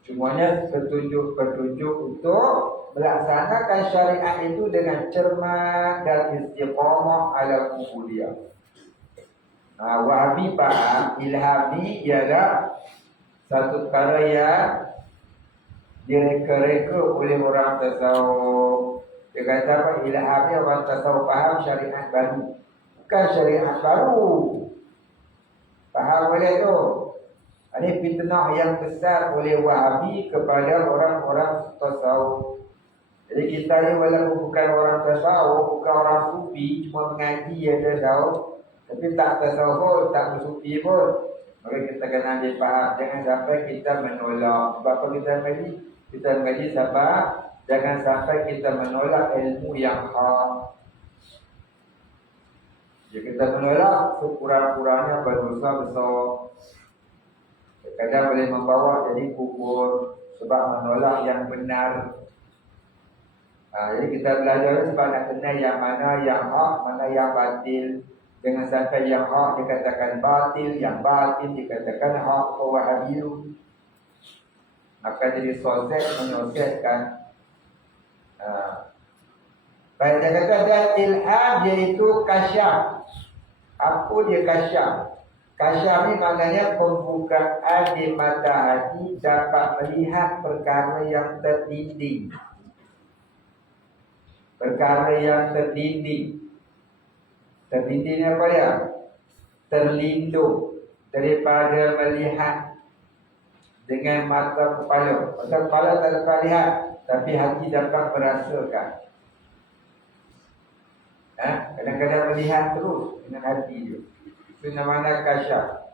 Cumanya petunjuk-petunjuk untuk melaksanakan syariat itu dengan cermat dan istiqamah ala ubudiyah. Wahabi faham ilhami ialah satu perkara yang direka-reka oleh orang tasawuf. Dia kata apa? Ilhami orang tasawuf faham syariat baru, bukan syariat baru. Faham boleh tu? Ini fitnah yang besar oleh Wahabi kepada orang-orang tasawuf. Jadi kita ni walaupun bukan orang tasawuf, bukan orang sufi, cuma mengaji ya tasawuf, tapi tak tasawuf, tak bersufi pun, maka kita kena ambil faham. Jangan sampai kita menolak. Sebab apa kita mengaji? Kita mengaji sebab jangan sampai kita menolak ilmu yang hak. Jika kita menolak, sekurang-kurangnya berdosa besar. Kadang boleh membawa jadi kufur sebab menolak yang benar. Jadi kita belajar sebab nak kenal yang mana yang hak, mana yang batil. Jangan sampai yang hak dikatakan batil, yang batil dikatakan hak. Wahabiyu maka jadi sosek menyosekkan. Baik, dia kata dan ilham iaitu kasyaf. Apa dia kasyaf? Kasyaf ni maknanya pembukaan di mata hati dapat melihat perkara yang tertinding. Perkara yang tertinding. Tertinding apa dia? Terlindung daripada melihat dengan mata kepala. Mata kepala tak dapat lihat, tapi hati dapat merasakan. Kadang-kadang melihat terus dengan hati dia. Itu namanya kasyaf.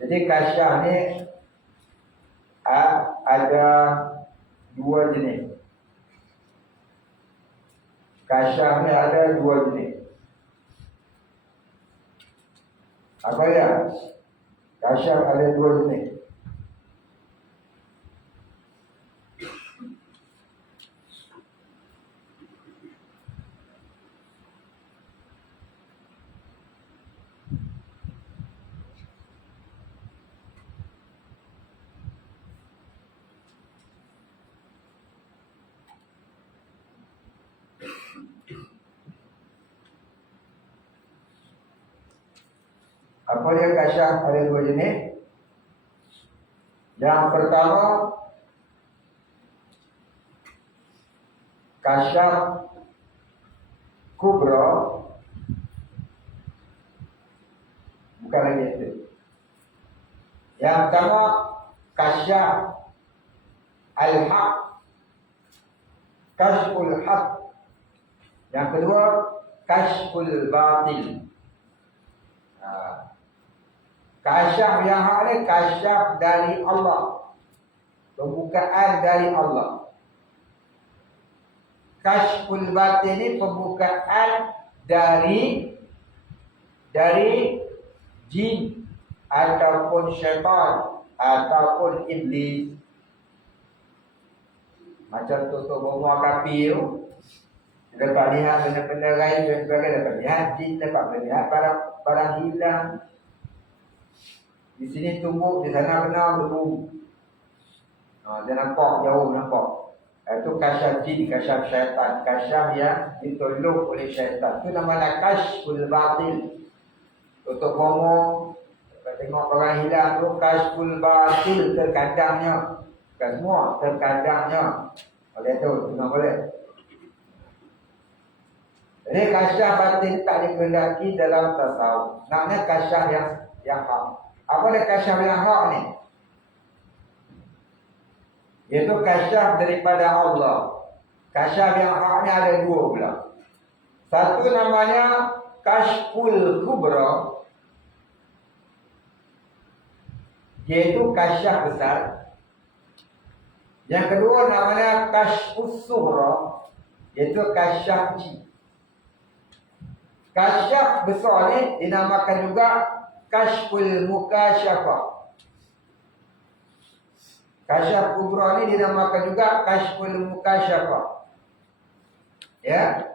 Jadi kasyaf ni ada dua jenis. Kasyaf ni ada dua jenis. Apa dia? Kasyaf ada dua jenis. Apa dia kasyaf? Ada dua jenis. Yang pertama, kasyaf kubra. Bukan lagi itu. Yang pertama, kasyaf al-haq, kashful haq. Yang kedua, kashful batil. Kasyaf yang hak ni kasyaf dari Allah, pembukaan dari Allah. Kashful batil ni pembukaan dari jin ataupun syaitan ataupun iblis. Macam tutup rumah kafir tu, dapat lihat benda-benda lain dan sebagainya, dapat lihat jin, dapat melihat barang hilang. Di sini tumbuh, di sana benar bertumbuh. Dia nampak jauh, nampak. Itu kasyaf jin, kasyaf syaitan, kasyaf yang ditolong oleh syaitan. Itu namanya kashful batil. Tutup ngomong, tengok orang hilang tu, kashful batil, terkadangnya. Bukan semua, terkadangnya. Oleh tu, tengok boleh. Jadi kasyaf batil tak dikehendaki dalam tasawuf. Namanya kasyaf yang hak. Apa dia kasyaf yang hak ni? Iaitu kasyaf daripada Allah. Kasyaf yang hak ni ada dua pula. Satu namanya kashful kubra, iaitu kasyaf besar. Yang kedua namanya kashfus sughra, iaitu kasyaf kecil. Kasyaf besar ni dinamakan juga kashful mukasyafah. Kasyaf kubra ni dinamakan juga kasyful mukasyafah. Ya.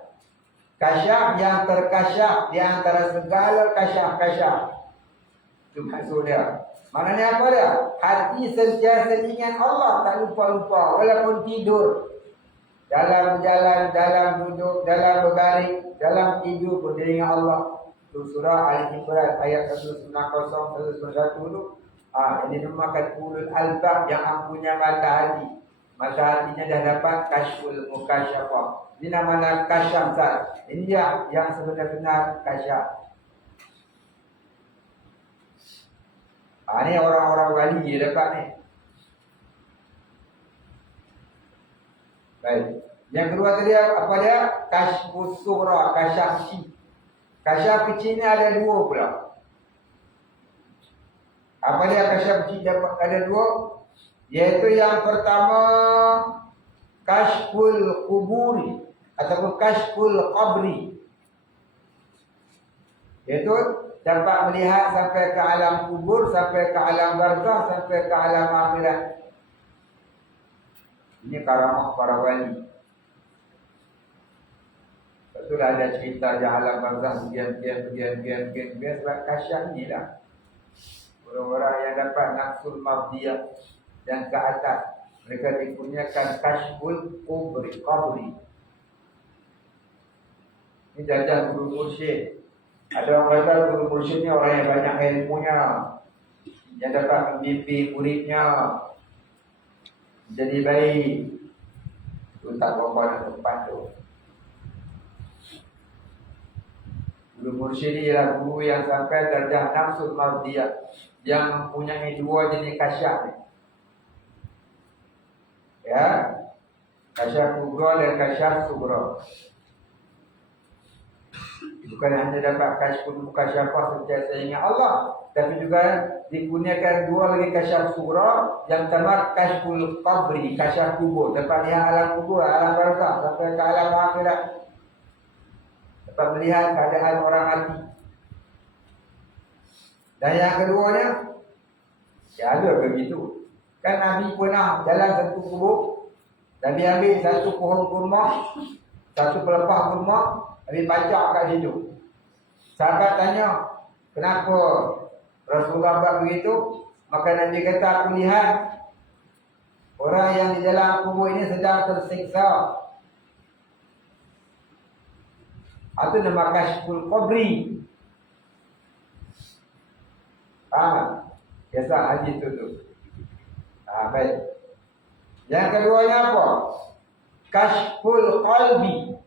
Kasyaf yang terkasyaf di antara segala kasyaf-kasyaf. Itu maksud dia. Maknanya apa dia? Hati sentiasa ingat Allah, tak lupa-lupa walaupun tidur. Dalam berjalan, dalam duduk, dalam berbaring, dalam tidur pun dia ingat Allah. Itu surah Al-Imran ayat 190 191 tu. Ini dinamakan ulul albab yang ampunya mata hati. Mata hatinya dah dapat kasyful mukasyafah. Ini namanya kasyaf zat. Ini dia yang sebenar-benar kasyaf. Ini orang-orang wali dia dapat ni. Baik. Yang kedua tadi apa dia? Kasyfus sughra, kasyaf kecil. Kasyaf kecil ni ada dua pula. Apa dia kasyaf kecil dapat ada dua? Iaitu yang pertama kasyful kuburi ataupun kasyful qabri. Iaitu dapat melihat sampai ke alam kubur, sampai ke alam barzakh, sampai ke alam akhirat. Ini karamah para wali. Betul ada cerita di alam barzakh sekian sebab kasyaf ni lah. Orang-orang yang dapat nafsul mardiyah dan ke atas, mereka dikurniakan kasyful qabri. Ini jajah guru mursyid. Ada orang kata guru mursyid ni orang yang banyak ilmunya, yang dapat membimbing muridnya jadi baik. Itu tak apa-apa nak tempat tu. Guru mursyid ialah guru yang sampai darjah nafsul mardiyah, yang mempunyai dua jenis kasyaf ni. Ya, kasyaf kubra dan kasyaf sughra. Bukan hanya dapat kasyful mukasyafah sentiasa ingat Allah, tapi juga dikurniakan dua lagi kasyaf sughra yang tamat kasyful qabri, kasyaf kubur. Dapat lihat alam kubur, alam barzakh sampai ke alam akhirat. Dapat melihat keadaan orang mati. Dan yang keduanya, ya ada begitu. Kan Nabi pernah jalan satu kubur, Nabi ambil satu pohon kurma, satu pelepah kurma, Nabi pacak kat situ. Sahabat tanya, kenapa Rasulullah buat begitu? Maka Nabi kata, aku lihat orang yang di dalam kubur ini sedang tersiksa. Itu nama kasyful qabri. Faham? Biasa hadis tu. Baik. Yang keduanya apa? Kasyful qalbi.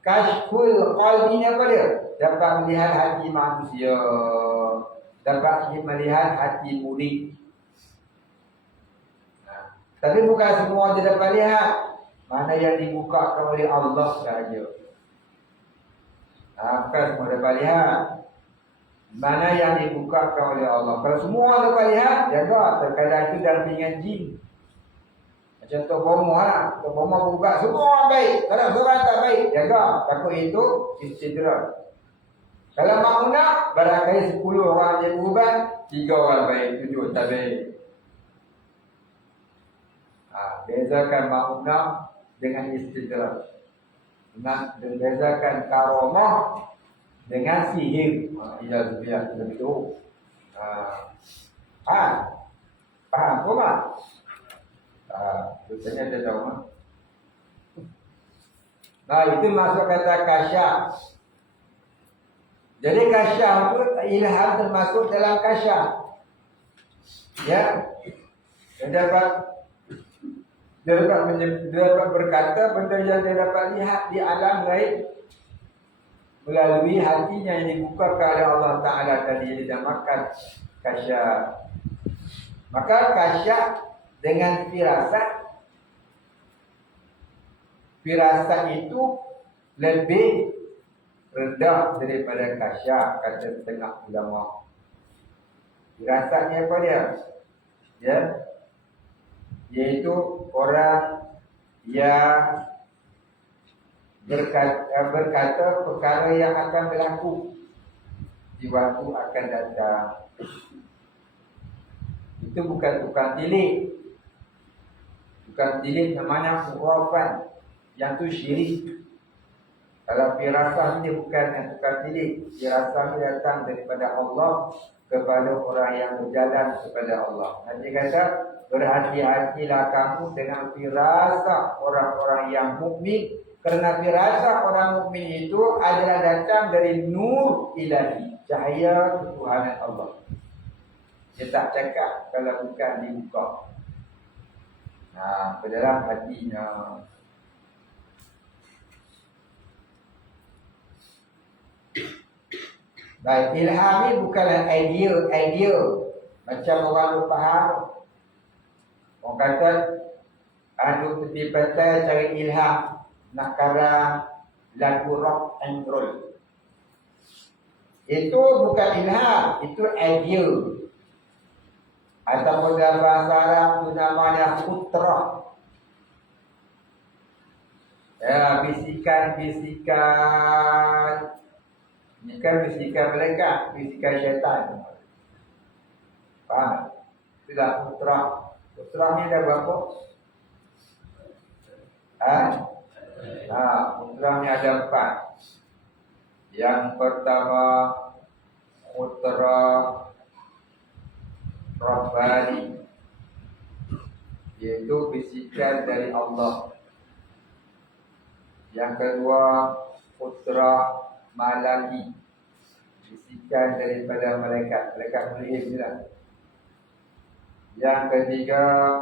Kasyful qalbi ni apa dia? Dapat melihat hati manusia, dapat melihat hati murid. Tapi bukan semua dia dapat lihat. Mana yang dibukakan oleh Allah sahaja. Bukan semua dapat lihat. Mana yang dibukakan oleh Allah. Kalau semua dapat lihat, jaga. Terkadang itu dampingan jin. Macam Tok Bomo lah. Tok Bomo buka, semua orang baik. Kalau seorang tak baik, jaga. Takut itu istidrak. Kalau makna, barangkali 10 orang yang berubah, 3 orang baik, 7 tak baik. Bezakan makna dengan istidrak. Bezakan karamah dengan sihir. Ia biar begitu. Faham kau tak? Biasanya dia tahu mah. Itu masuk kata kasyaf. Jadi kasyaf itu ilham termasuk dalam kasyaf. Ya. Dia dapat berkata benda yang dia dapat lihat di alam gaib melalui hatinya yang dibuka kepada Allah Ta'ala tadi dinamakan kasyaf. Maka kasyaf dengan firasat itu lebih rendah daripada kasyaf, kata setengah ulama. Firasatnya apa dia? Ya, yaitu orang yang berkata perkara yang akan berlaku di waktu akan datang. Itu bukan tukang tilik. Tukang tindih namanya khurafan. Yang tu syirik. Kalau firasah ni bukan yang tukang tindih. Firasah ni datang daripada Allah kepada orang yang berjalan kepada Allah. Nabi kata, berhati-hatilah kamu dengan firasah orang-orang yang mukmin, kerana firasah orang mukmin itu adalah datang dari nur ilahi, cahaya ketuhanan Allah. Dia tak cakap kalau bukan dibuka. Ke dalam hatinya. Baik, ilham ni bukanlah idea macam orang faham. Orang kata adu peti petai cari ilham nak karang lagu rock and roll. Itu bukan ilham, itu idea. Ataupun dalam bahasa Arab itu namanya putra. Ya, bisikan-bisikan. Ini kan bisikan mereka, bisikan syaitan. Faham? Itulah putra. Putra ni ada berapa? Putra ni ada 4. Yang pertama, putra Rabbani, iaitu bisikan dari Allah. Yang kedua, putra Malahi, bisikan daripada malaikat melihim juga. Yang ketiga,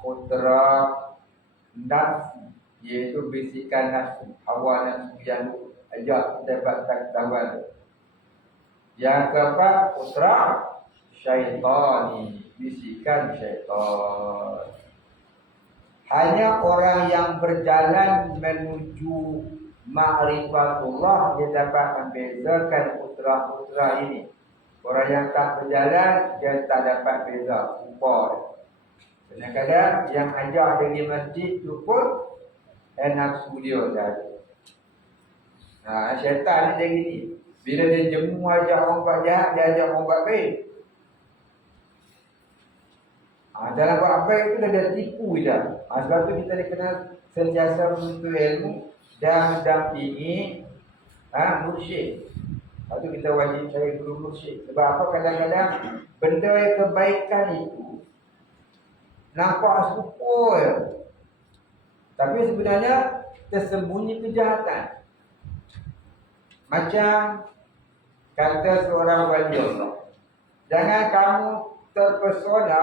putra nafsi, iaitu bisikan nafsu, hawa nafsu yang ajak dapat ketahuan. Yang keempat, putra syaitani, bisikan syaitan. Hanya orang yang berjalan menuju ma'rifatullah dia dapat membezakan putra-putra ini. Orang yang tak berjalan dia tak dapat beza rupa. Kadang-kadang yang ajak dia di masjid tu pun nafsu dia saja. Syaitan ni dia gini. Bila dia jemu ajak orang buat jahat, dia ajak orang buat baik. Dalam buat baik tu dia tipu je. Sebab tu kita kena sentiasa menuntut ilmu dan mendampingi mursyid. Lepas tu kita wajib cari guru mursyid. Sebab apa, kadang-kadang benda yang kebaikan itu nampak serupa je, tapi sebenarnya tersembunyi kejahatan. Macam kata seorang wali Allah, jangan kamu terpesona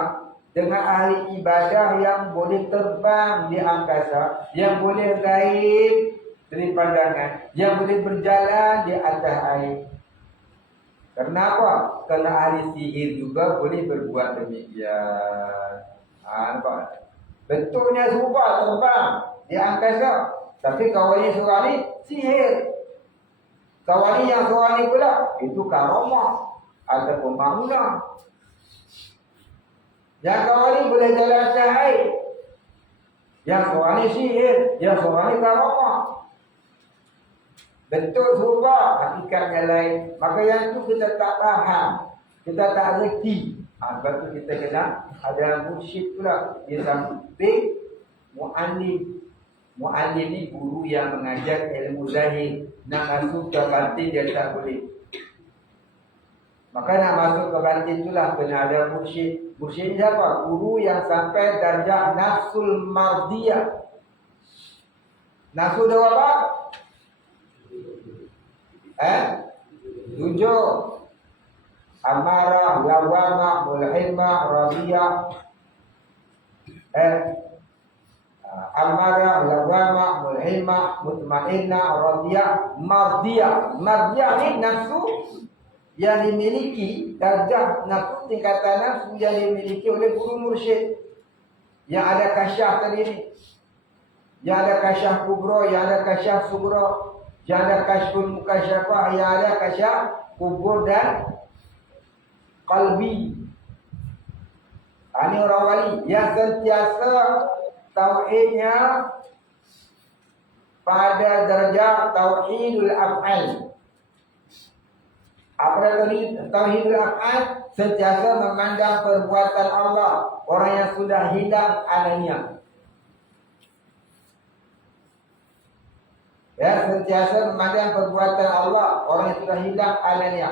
dengan ahli ibadah yang boleh terbang di angkasa, yang boleh gaib dari pandangan, yang boleh berjalan di atas air. Kenapa? Kerana ahli sihir juga boleh berbuat demikian. Nampak? Bentuknya serupa, terbang di angkasa, tapi kawannya seorang ni sihir. Kawannya yang seorang ni pula itu karamah ataupun bangunan. Yang kawan ni boleh jalan atas air, yang seorang ni sihir, yang seorang ni karamah. Bentuk serupa, hakikatnya lain. Maka yang tu kita tak faham, kita tak reti. Sebab tu kita kena ada mursyid pula. Dia sampai mu'allim. Mu'allim ni guru yang mengajar ilmu zahir. Nak masuk ke batin dia tak boleh. Maka nak masuk ke batin itulah kena ada mursyid. Mursyid ni siapa? Guru yang sampai darjah nafsul mardiyah. Nafsu dia apa? 7. Amarah, lawamah, mulhimah, radiyah. Amarah, lawamah, mulhimah, mutmainnah, radiyah, mardiyah. Mardiyah ni nafsu yang dimiliki, darjah nafsu, tingkatan nafsu yang dimiliki oleh guru mursyid. Yang ada kasyaf tadi ni, yang ada kasyaf kubra, yang ada kasyaf sugra, yang ada kasyful mukasyafah, yang ada kasyaf kubur dan qalbi. Ini orang wali yang sentiasa tauhidnya pada darjah tauhidul af'al. Apa tadi tauhidul af'al? sentiasa memandang perbuatan Allah. Orang yang sudah hilang alania. Ya, sentiasa memandang perbuatan Allah. Orang yang sudah hilang alania.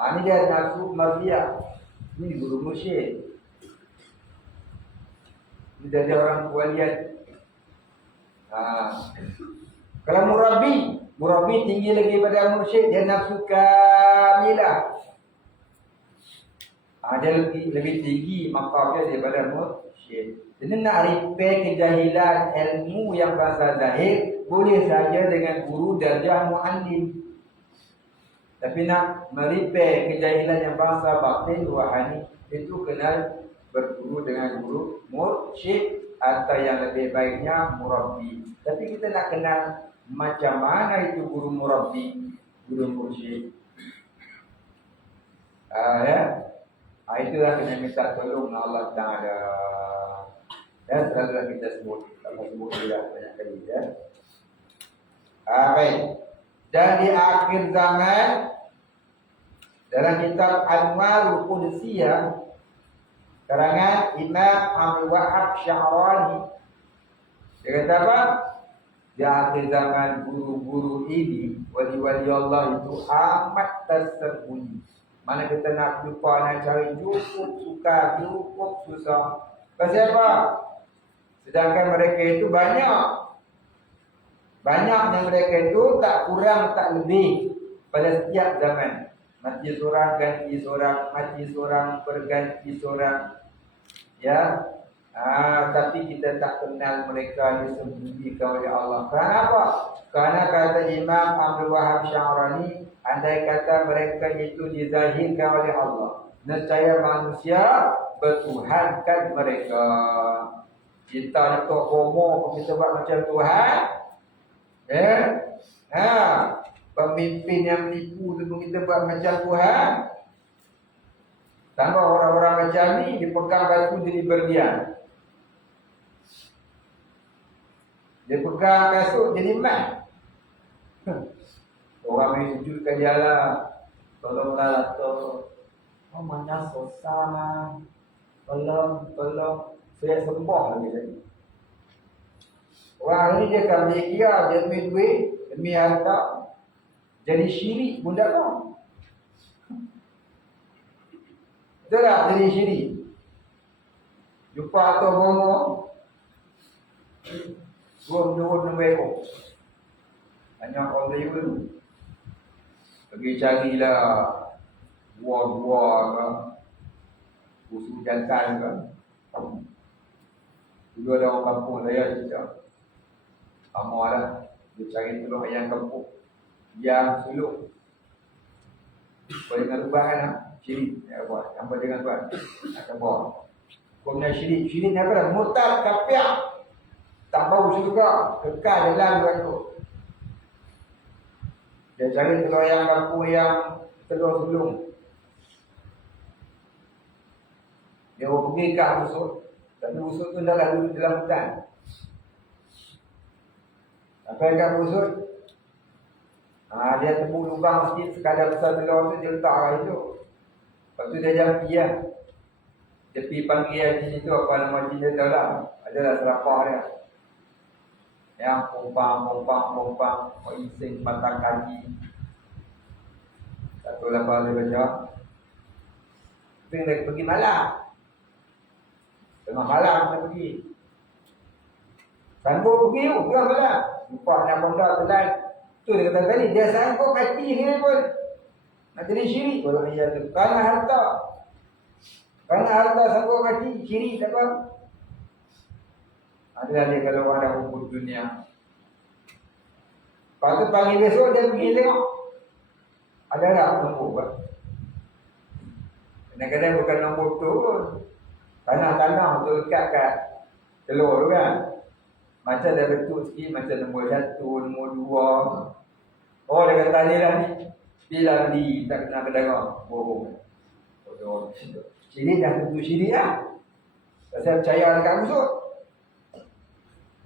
Ini dia nafsu mafia. Ini guru musyrik. Ini dari orang kualian. Kalau murabi tinggi lagi pada musyrik, dia nafsu kamilah. Dia lebih tinggi maqamnya daripada musyrik. Jadi nak repair kejahilan ilmu yang bahasa zahir boleh saja dengan guru darjah muallim. Tapi nak merepair kejahilan yang bahasa batin rohani itu kena berguru dengan guru mursyid atau yang lebih baiknya murabbi. Tapi kita nak kenal macam mana itu guru murabbi, guru mursyid. Itulah kena minta tolong Allah Ta'ala. Dan selalu kita sebut, kalau sebut dia banyak kali ya. Baik. Dan di akhir zaman dalam kitab Anwarul Qudsiyah karangan Imam Abdul Wahab Sya'rani, dia kata apa? Di akhir zaman guru-guru ini, wali-wali Allah itu amat tersembunyi. Mana kita nak jumpa, nak cari cukup sukar, cukup susah. Pasal apa? Sedangkan mereka itu banyak. Banyaknya mereka itu tak kurang tak lebih pada setiap zaman. Mati seorang, ganti seorang, mati seorang, berganti seorang. Ya, tapi kita tak kenal mereka disembunyikan oleh Allah. Kenapa? Karena kata Imam Abdul Wahab Sya'rani, andai kata mereka itu dizahirkan oleh Allah, nescaya manusia bertuhankan mereka. Kita nak homo, kita buat macam Tuhan. Pemimpin yang menipu tu kita buat macam Tuhan. Tambah orang-orang macam ni dipegang batu jadi berdiam. Dia pegang kasut jadi mat. Orang yang sujudkan dia lah. Tolonglah tolong. Oh mana susah. Tolong. Saya sembah lagi tadi. Orang ni dia kan dia demi duit, demi harta. Jadi syirik pun tak tahu. Betul tak jadi syirik? Jumpa atau bomo. Dua ekor. Hanya orang Melayu tu. Pergi carilah buah-buah ke. Usul jantan ke. Dulu ada orang kampung saya cerita. Amal lah. Dia cari telur ayam kampung. Yang sulung. Boleh dengan lubang lah. Syirik. Ya buat. Sampai dengan tuan. Akan buat. Kau punya syirik. Syirik ni apa dah? Murtad, kafir. Tak bau syurga. Kekal dalam tuan tu. Dia cari telur ayam kampung yang telur sulung. Dia pergi ke busuk. Tapi busuk tu dah lalu dalam hutan. Sampai kat busuk. Dia temu lubang sikit sekadar besar telur tu, dia letak kat situ. Lepas tu dia jampi lah. Dia pergi panggil sini tu, apa nama Cina tahu lah. Adalah serapah dia. Yang pompang, mengising batang kaki. Tak tahu lah apa dia baca. Dia pergi malam. Tengah malam dia pergi. Sanggup pergi tu, tengah malam. Jumpa anak benda telan. Tu dia kata tadi, dia sanggup hati dia pun. Nak jadi syirik. Kalau dia tu, kerana harta. Kerana harta sanggup hati, syirik tak apa. Adalah dia kalau ada hukum dunia. Lepas tu pagi besok dia pergi tengok. Ada tak nombor buat? Kadang-kadang bukan nombor tu pun. Tanah-tanah tu dekat kat telur tu kan. Macam dah betul sikit, macam nombor 1, nombor 2. Oh dia kata ni lah ni. Bila beli, tak kena kedengar. Bohong. Syirik dah tentu syirik lah. Saya percaya dekat musuh.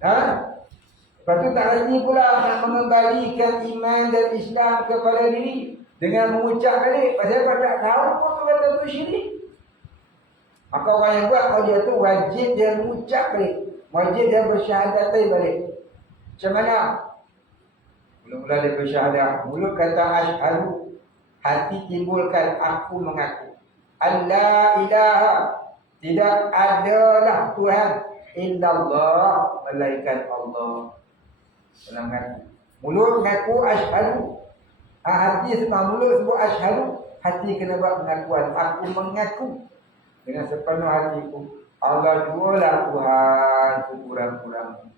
Lepas tu tak lagi pula nak mengembalikan iman dan Islam kepada diri dengan mengucap kali. Pasal apa tak tahu pun kata tu syirik. Maka orang yang buat kalau dia tu wajib dia mengucap balik. Wajib dia bersyahadat balik. Macam mana? Mula-mula dia bersyahadat. Mulut kata asyhadu. Hati timbulkan aku mengaku. Allah ilaha. Tidak adalah Tuhan illallah melainkan Allah. Senang mengaku. Mulut mengaku asyhadu. Hati sebab mulut sebut asyhadu. Hati kena buat pengakuan. Aku mengaku dengan sepenuh hatiku Allah jualah Tuhan sekurang-kurang.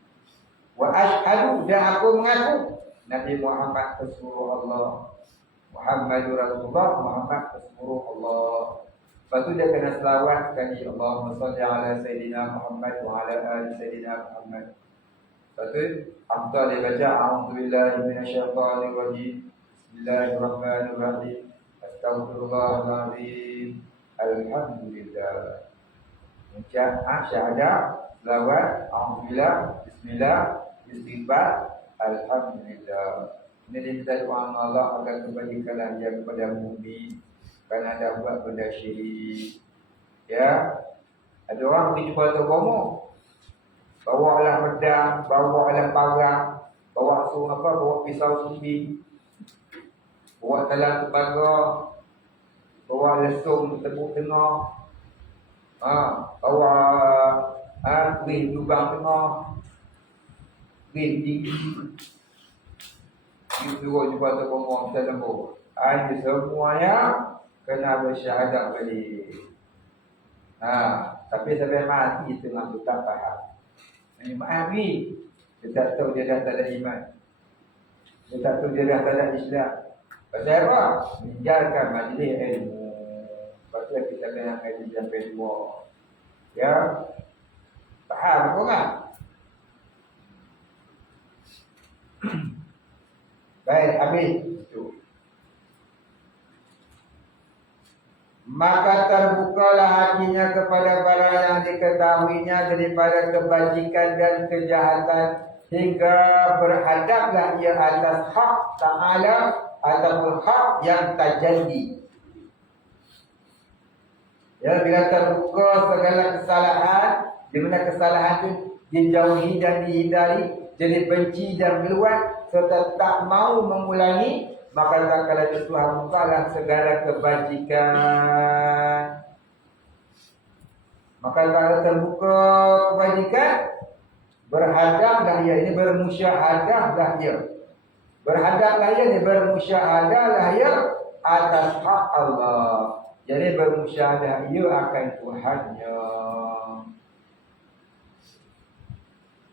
Wa asyhadu dan aku mengaku Nabi Muhammad Rasulullah Allah. Muhammadur Rasulullah, Muhammad Rasulullah Allah. Lepas tu dia kena selawat sekali. Allahumma salli ala Sayyidina Muhammad wa ala ali Sayyidina Muhammad. Lepas tu afdal dia baca a'udzubillahi minasyaitonir rajim. Bismillahirrahmanirrahim. Astaghfirullahaladzim. Alhamdulillah. Ucap syahadat, selawat, alhamdulillah, bismillah, istighfar, alhamdulillah. Ini diminta doa Allah agar kebaikan dia kepada mukmin kerana ada buat benda syirik. Ya. Ada orang pergi jumpa agama. Bawalah pedang, bawalah parang, bawa bawa pisau sumbi, bawa talang tembaga, bawa lesung tepuk tengah, bawa kuih lubang tengah, kuih tinggi. Itu jumpa terpomong kita lembut. Ini semuanya kena bersyahadat balik. Tapi sampai mati tengah tu tak faham. Ini mati. Dia tak tahu dia dah tak ada iman. Dia tak tahu dia dah tak ada Islam. Pasal apa? Meninggalkan majlis ilmu. Pasal kita kena majlis sampai dua. Ya. Faham apa tak? Baik, habis itu. Maka terbukalah hatinya kepada barang yang diketahuinya daripada kebajikan dan kejahatan hingga berhadaplah ia atas hak Ta'ala ataupun hak yang tajalli. Ya, bila terbuka segala kesalahan, di mana kesalahan itu dijauhi dan dihindari, jadi benci dan meluat serta tak mau mengulangi, maka tak kala itu Tuhan bukalah segala kebajikan. Maka kalau terbuka kebajikan, berhadaplah ia, ini bermusyahadahlah ia. Berhadaplah ia, ini bermusyahadahlah ia atas hak Allah. Jadi bermusyahadah ia akan Tuhannya.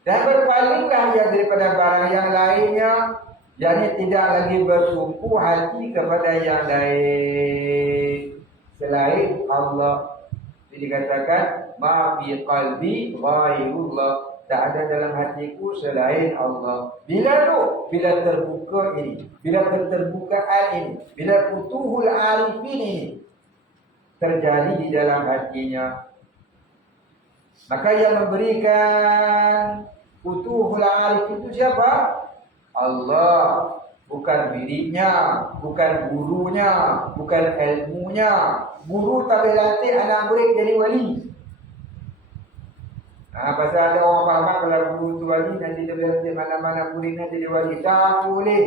Dan berpalinglah ia daripada barang yang lainnya. Jadi tidak lagi bertumpu hati kepada yang lain selain Allah. Jadi dikatakan ma fi qalbi ghairullah. Tak ada dalam hatiku selain Allah. Bila tu? Bila terbuka ini. Bila keterbukaan ini. Bila futuhul arifin ini terjadi di dalam hatinya. Maka yang memberikan futuhul arifin itu siapa? Allah. Bukan dirinya, bukan gurunya, bukan ilmunya. Guru tak boleh latih anak murid jadi wali. Pasal ada orang faham kalau guru tu wali, nanti dia boleh latih mana-mana muridnya jadi wali. Tak boleh.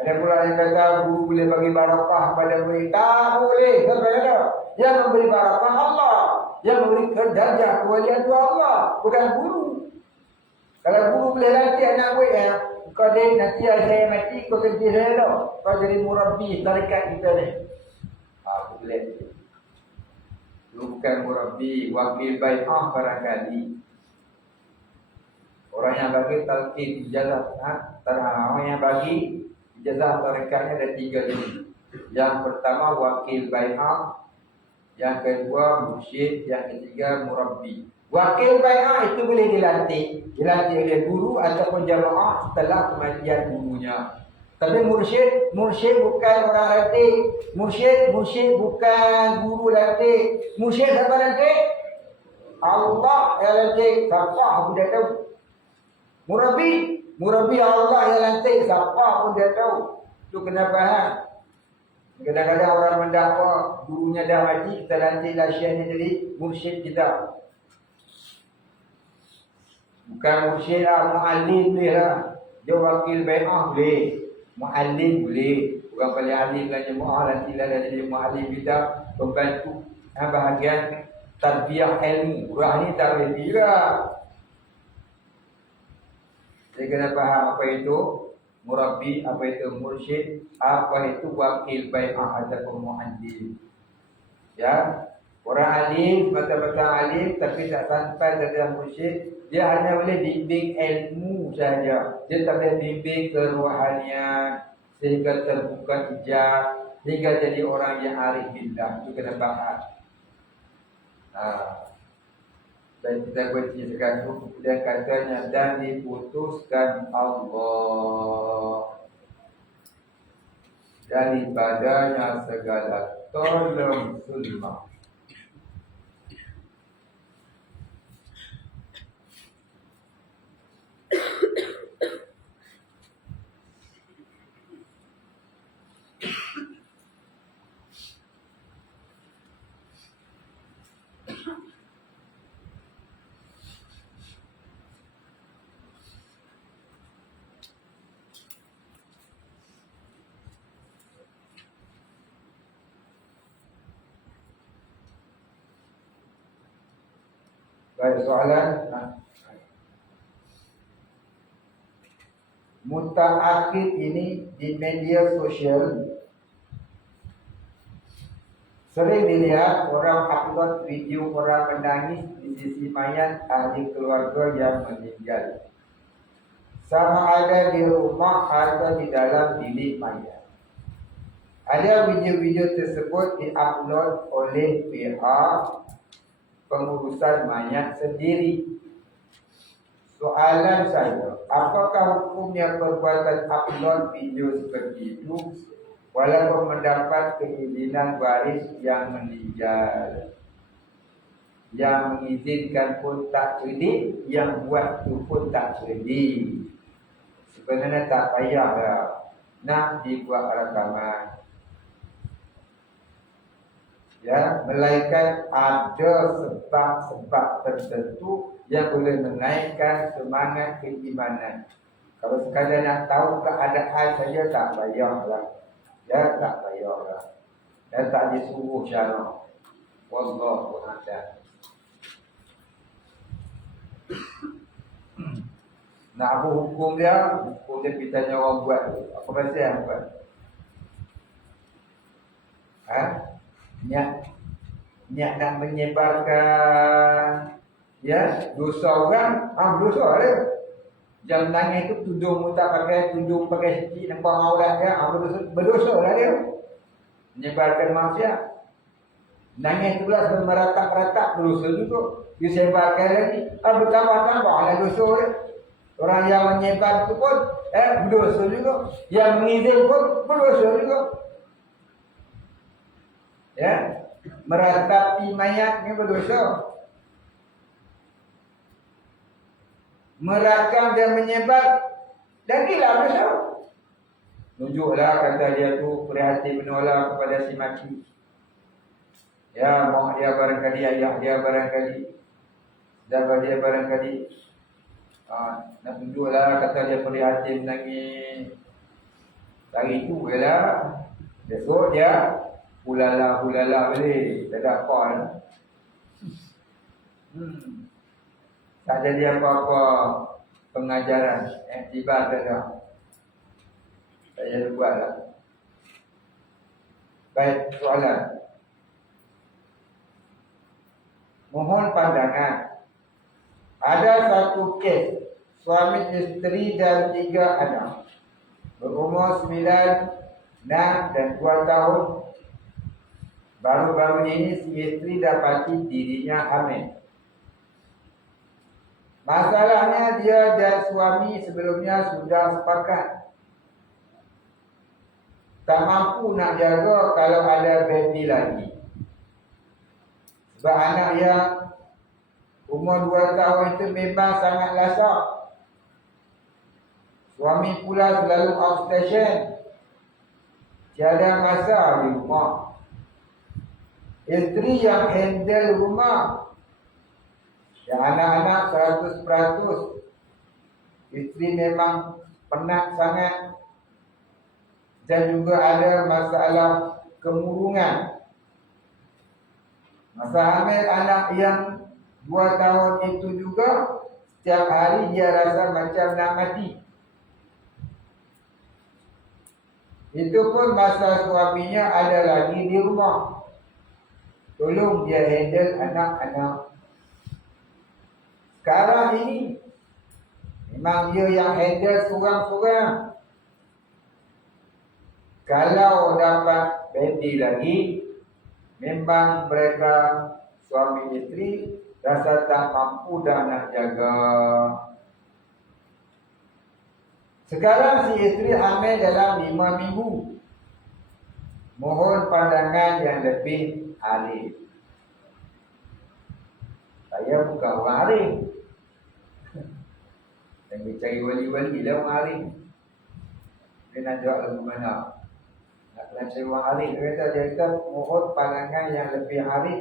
Ada pula yang kata guru boleh bagi barakah pada murid. Tak boleh. Sampai ada. Yang memberi barakah Allah. Yang memberi darjah kewalian itu Allah. Bukan guru. Kalau guru boleh latih anak murid, kau dia nanti saya mati, kau kerja saya dah. Kau jadi murabbi tarikat kita ni. Aku boleh. Lu bukan murabbi, wakil bai'ah barangkali. Orang yang bagi talqin ijazah, orang yang bagi ijazah tarikatnya ada 3 jenis. Yang pertama wakil bai'ah, yang kedua mursyid, yang ketiga murabbi. Wakil bai'ah itu boleh dilatih oleh guru ataupun jamaah setelah kematian gurunya. Tapi mursyid bukan orang latih. Mursyid bukan guru latih. Mursyid siapa latih? Allah yang latih. Siapa pun dia tahu. Murabbi Allah yang latih. Siapa pun dia tahu. Tu kena faham. Kadang-kadang orang mendakwa gurunya dah mati, kita lantiklah syekh ni jadi mursyid kita. Bukan mursyid lah, mu'allim boleh lah. Dia wakil bai'ah boleh. Mu'allim boleh. Orang paling alim lah jemaah, lantiklah dah jadi mu'allim kita. Pembantu bahagian tarbiyah ilmu. Orang ni tak boleh juga. Saya kena faham apa itu murabbi, apa itu mursyid, apa itu wakil bai'ah ataupun mu'allim. Ya, orang alim, betul-betul alim tapi tak sampai darjah mursyid, dia hanya boleh bimbing ilmu saja. Dia tak boleh bimbing kerohanian sehingga terbuka hijab, sehingga jadi orang yang arif billah. Itu kena faham. Dan kita baca sekarang kemudian katanya dan diputuskan Allah daripadanya segala tolong sulma. Baik, soalan. Mutaakhir ini di media sosial sering dilihat orang upload video orang menangis di sisi mayat ahli keluarga yang meninggal, sama ada di rumah atau di dalam bilik mayat. Ada video-video tersebut diupload oleh pihak pengurusan mayat sendiri. Soalan saya, apakah hukumnya perbuatan upload video seperti itu walaupun mendapat keizinan waris yang meninggal? Yang mengizinkan pun tak cerdik, yang buat tu pun tak cerdik. Sebenarnya tak payah dah nak dibuat rakaman. Ya, melainkan ada sebab-sebab tertentu yang boleh menaikkan semangat keimanan. Kalau sekadar nak tahu keadaan saja tak payahlah. Ya, tak payahlah. Dan tak disuruh syarak. Wallahu a'lam. Nak apa hukum dia? Hukum dia pitanya orang buat tu. Apa kata yang buat? Niat nak menyebarkan dosa orang, dosa dia. Jam nangis tu tudung tak pakai, tudung pakai sikit nampak aurat dia, berdosa lah dia. Menyebarkan maksiat. Nangis tu pula sebelum meratap-meratap, berdosa juga. Dia sebarkan lagi, bertambah-tambah lah dosa dia. Orang yang menyebar tu pun berdosa juga. Yang mengizin pun berdosa juga. Ya, meratapi mayat ni berdosa. Merakam dan menyebar lagilah berdosa. Tunjuklah kata dia tu prihatin menolak kepada si mati. Ya, mak dia barangkali, ayah dia barangkali, saudara dia barangkali. Nak tunjuklah kata dia prihatin menangis. Hari tu je lah. Besok dia hulala boleh. Tak ada apa lah. Tak jadi apa-apa pengajaran. Tiba tak ada. Tak jadi buat lah. Baik, soalan. Mohon pandangan. Ada satu kes suami isteri dan 3 anak berumur 9, 6 dan 2 tahun. Baru-baru ini si isteri dapati dirinya hamil. Masalahnya dia dan suami sebelumnya sudah sepakat tak mampu nak jaga kalau ada baby lagi. Sebab anak yang umur 2 tahun itu memang sangat lasak. Suami pula selalu outstation. tiada masa di rumah. Isteri yang handle rumah, yang anak-anak 100%. Isteri memang penat sangat. Dan juga ada masalah kemurungan. Masa hamil anak yang 2 tahun itu juga, setiap hari dia rasa macam nak mati. Itu pun masa suaminya ada lagi di rumah. Tolong dia handle anak-anak. Sekarang ini memang dia yang handle seorang-seorang. Kalau dapat baby lagi, memang mereka suami isteri rasa tak mampu dah nak jaga. Sekarang si isteri hamil dalam 5 minggu. Mohon pandangan yang lebih arif. Saya bukan orang arif. Yang dicari wali-wali lah orang arif. Dia nak jawab lagu mana? Nak kena cari orang arif. Dia kata mohon pandangan yang lebih arif.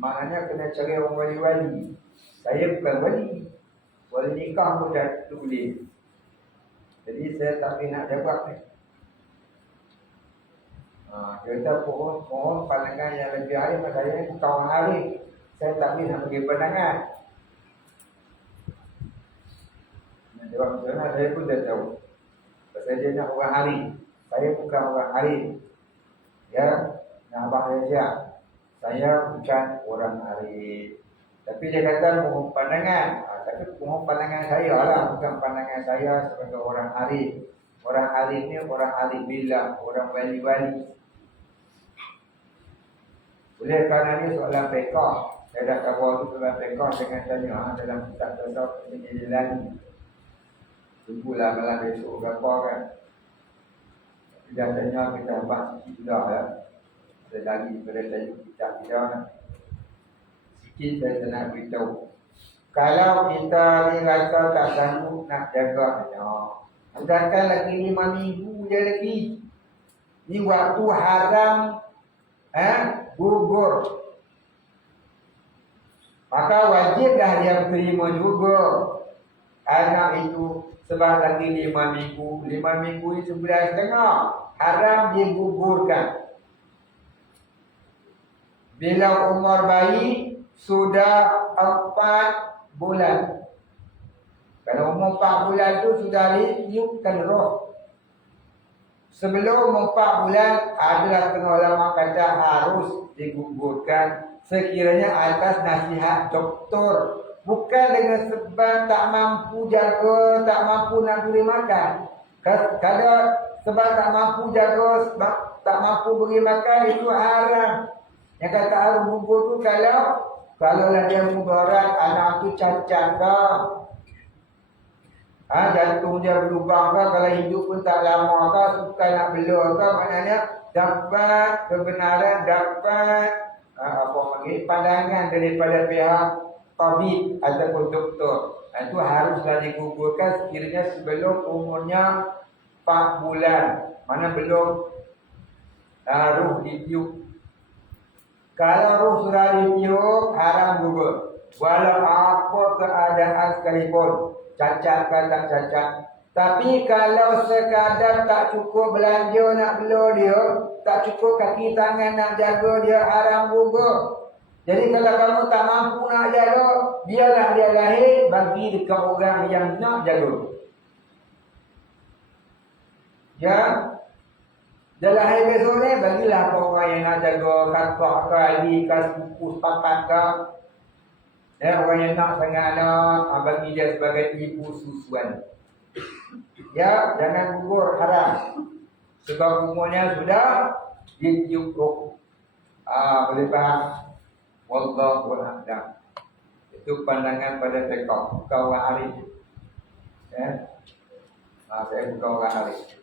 Maknanya kena cari orang wali-wali. Saya bukan wali. Wali nikah pun dah boleh. Jadi saya tak nak jawab ni. Dia kata mohon pandangan yang lebih arif. Saya ni bukan orang arif. Saya tak nak bagi pandangan. Nak jawab macam mana saya pun dah tahu. Pasal dia nak orang arif. Saya bukan orang arif. Ya, nak abang saya siap. Saya bukan orang arif. Tapi dia kata mohon pandangan. Tapi mohon pandangan saya lah. Bukan pandangan saya sebagai orang arif. Orang arif ni orang arif billah. Orang wali-wali. Boleh kerana ni soalan fiqah. Saya dah cover tu soalan fiqah. Jangan tanya dalam kitab tasawuf ini jadi lagi. Tunggulah malam besok berapa kan. Tapi dah tanya kita bahas sikit dah lah. Ada lagi pada tajuk kitab kita kan. Sikit saya nak beritahu. Kalau kita ni rasa tak sanggup nak jaga sedangkan lagi 5 minggu je lagi. Ni waktu haram gugur. Maka wajiblah dia terima juga anak itu. Sebab lagi 5 minggu. 5 minggu ni 11,5. Haram digugurkan. Bila umur bayi sudah 4 bulan. Kalau umur 4 bulan tu sudah ditiupkan roh. Sebelum 4 bulan adalah setengah ulama kata harus digugurkan sekiranya atas nasihat doktor. Bukan dengan sebab tak mampu jaga, tak mampu nak beri makan. Kalau sebab tak mampu jaga, sebab tak mampu beri makan, itu haram. Yang kata harus gugur tu kalau lah dia mudarat, anak tu cacat ke, jantung dia berlubang ke, kalau hidup pun tak lama ke, suka nak bela ke, maknanya dapat kebenaran, dapat pandangan daripada pihak tabib ataupun doktor. Itu haruslah digugurkan sekiranya sebelum umurnya 4 bulan. Mana belum ruh ditiup. Kalau ruh sudah ditiup, haram gugur. Walau apa keadaan sekalipun, cacat ke tak cacat. Tapi kalau sekadar tak cukup belanja nak bela dia, tak cukup kaki tangan nak jaga dia, haram gugur. Jadi kalau kamu tak mampu nak jaga, biarlah dia lahir, bagi dekat orang yang nak jaga. Ya, dia lahir besok ni, bagilah orang yang nak jaga, kakak ke, adik ke, sepupu, sepakat ke. Ya, orang yang nak sangat anak, bagi dia sebagai ibu susuan. Ya, jangan gugur, haram. Sebab umurnya sudah ditiup roh. Boleh faham? Wallahu a'lam. Itu pandangan pada fiqh, bukan orang arif. Ya. Saya bukan orang arif.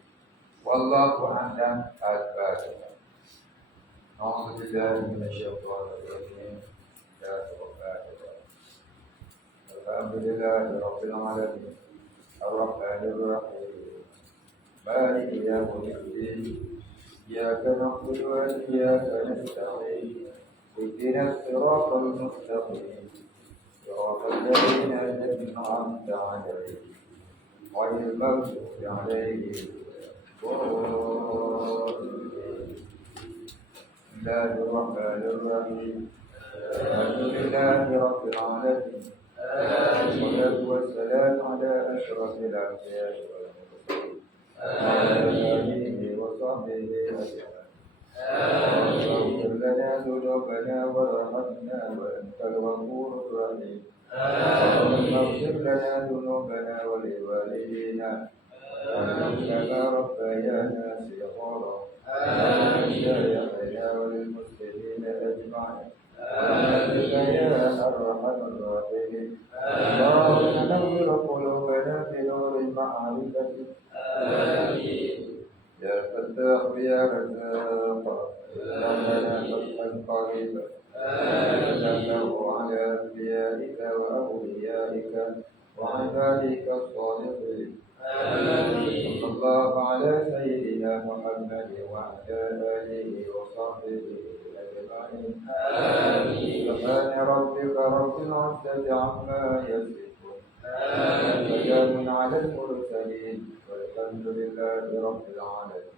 Wallahu a'lam. Alhamdulillah minasyaitonir rajim. Alhamdulillah rabbil alamin. Ar-Rahmanir Rahim. Maliki yaumiddin. إياك نعبد وإياك نستعين اهدنا الصراط المستقيم صراط الذين أنعمت عليهم غير المغضوب عليهم ولا الضالين. بسم الله الرحمن الرحيم الحمد لله رب العالمين والصلاة والسلام على أشرف الأنبياء والمرسلين وعلى آله وصحبه أجمعين. واغفر لنا ذنوبنا وارحمنا وأنت الغفور الرحيم. اللهم اغفر لنا ذنوبنا ولوالدينا كما ربيانا صغارا ولمشايخنا وللمسلمين أجمعين برحمتك يا أرحم الراحمين. اللهم نور قلوبنا بنور معرفتك يا فتاح يا رزاق لنا فتحا قريبا انه على انبيائك واوليائك وعبادك الصالحين. صلى الله على سيدنا محمد وعلى اله وصحبه اجمعين. سبحان ربك رب العزه عما يصفون وسلام على المرسلين والحمد لله رب العالمين.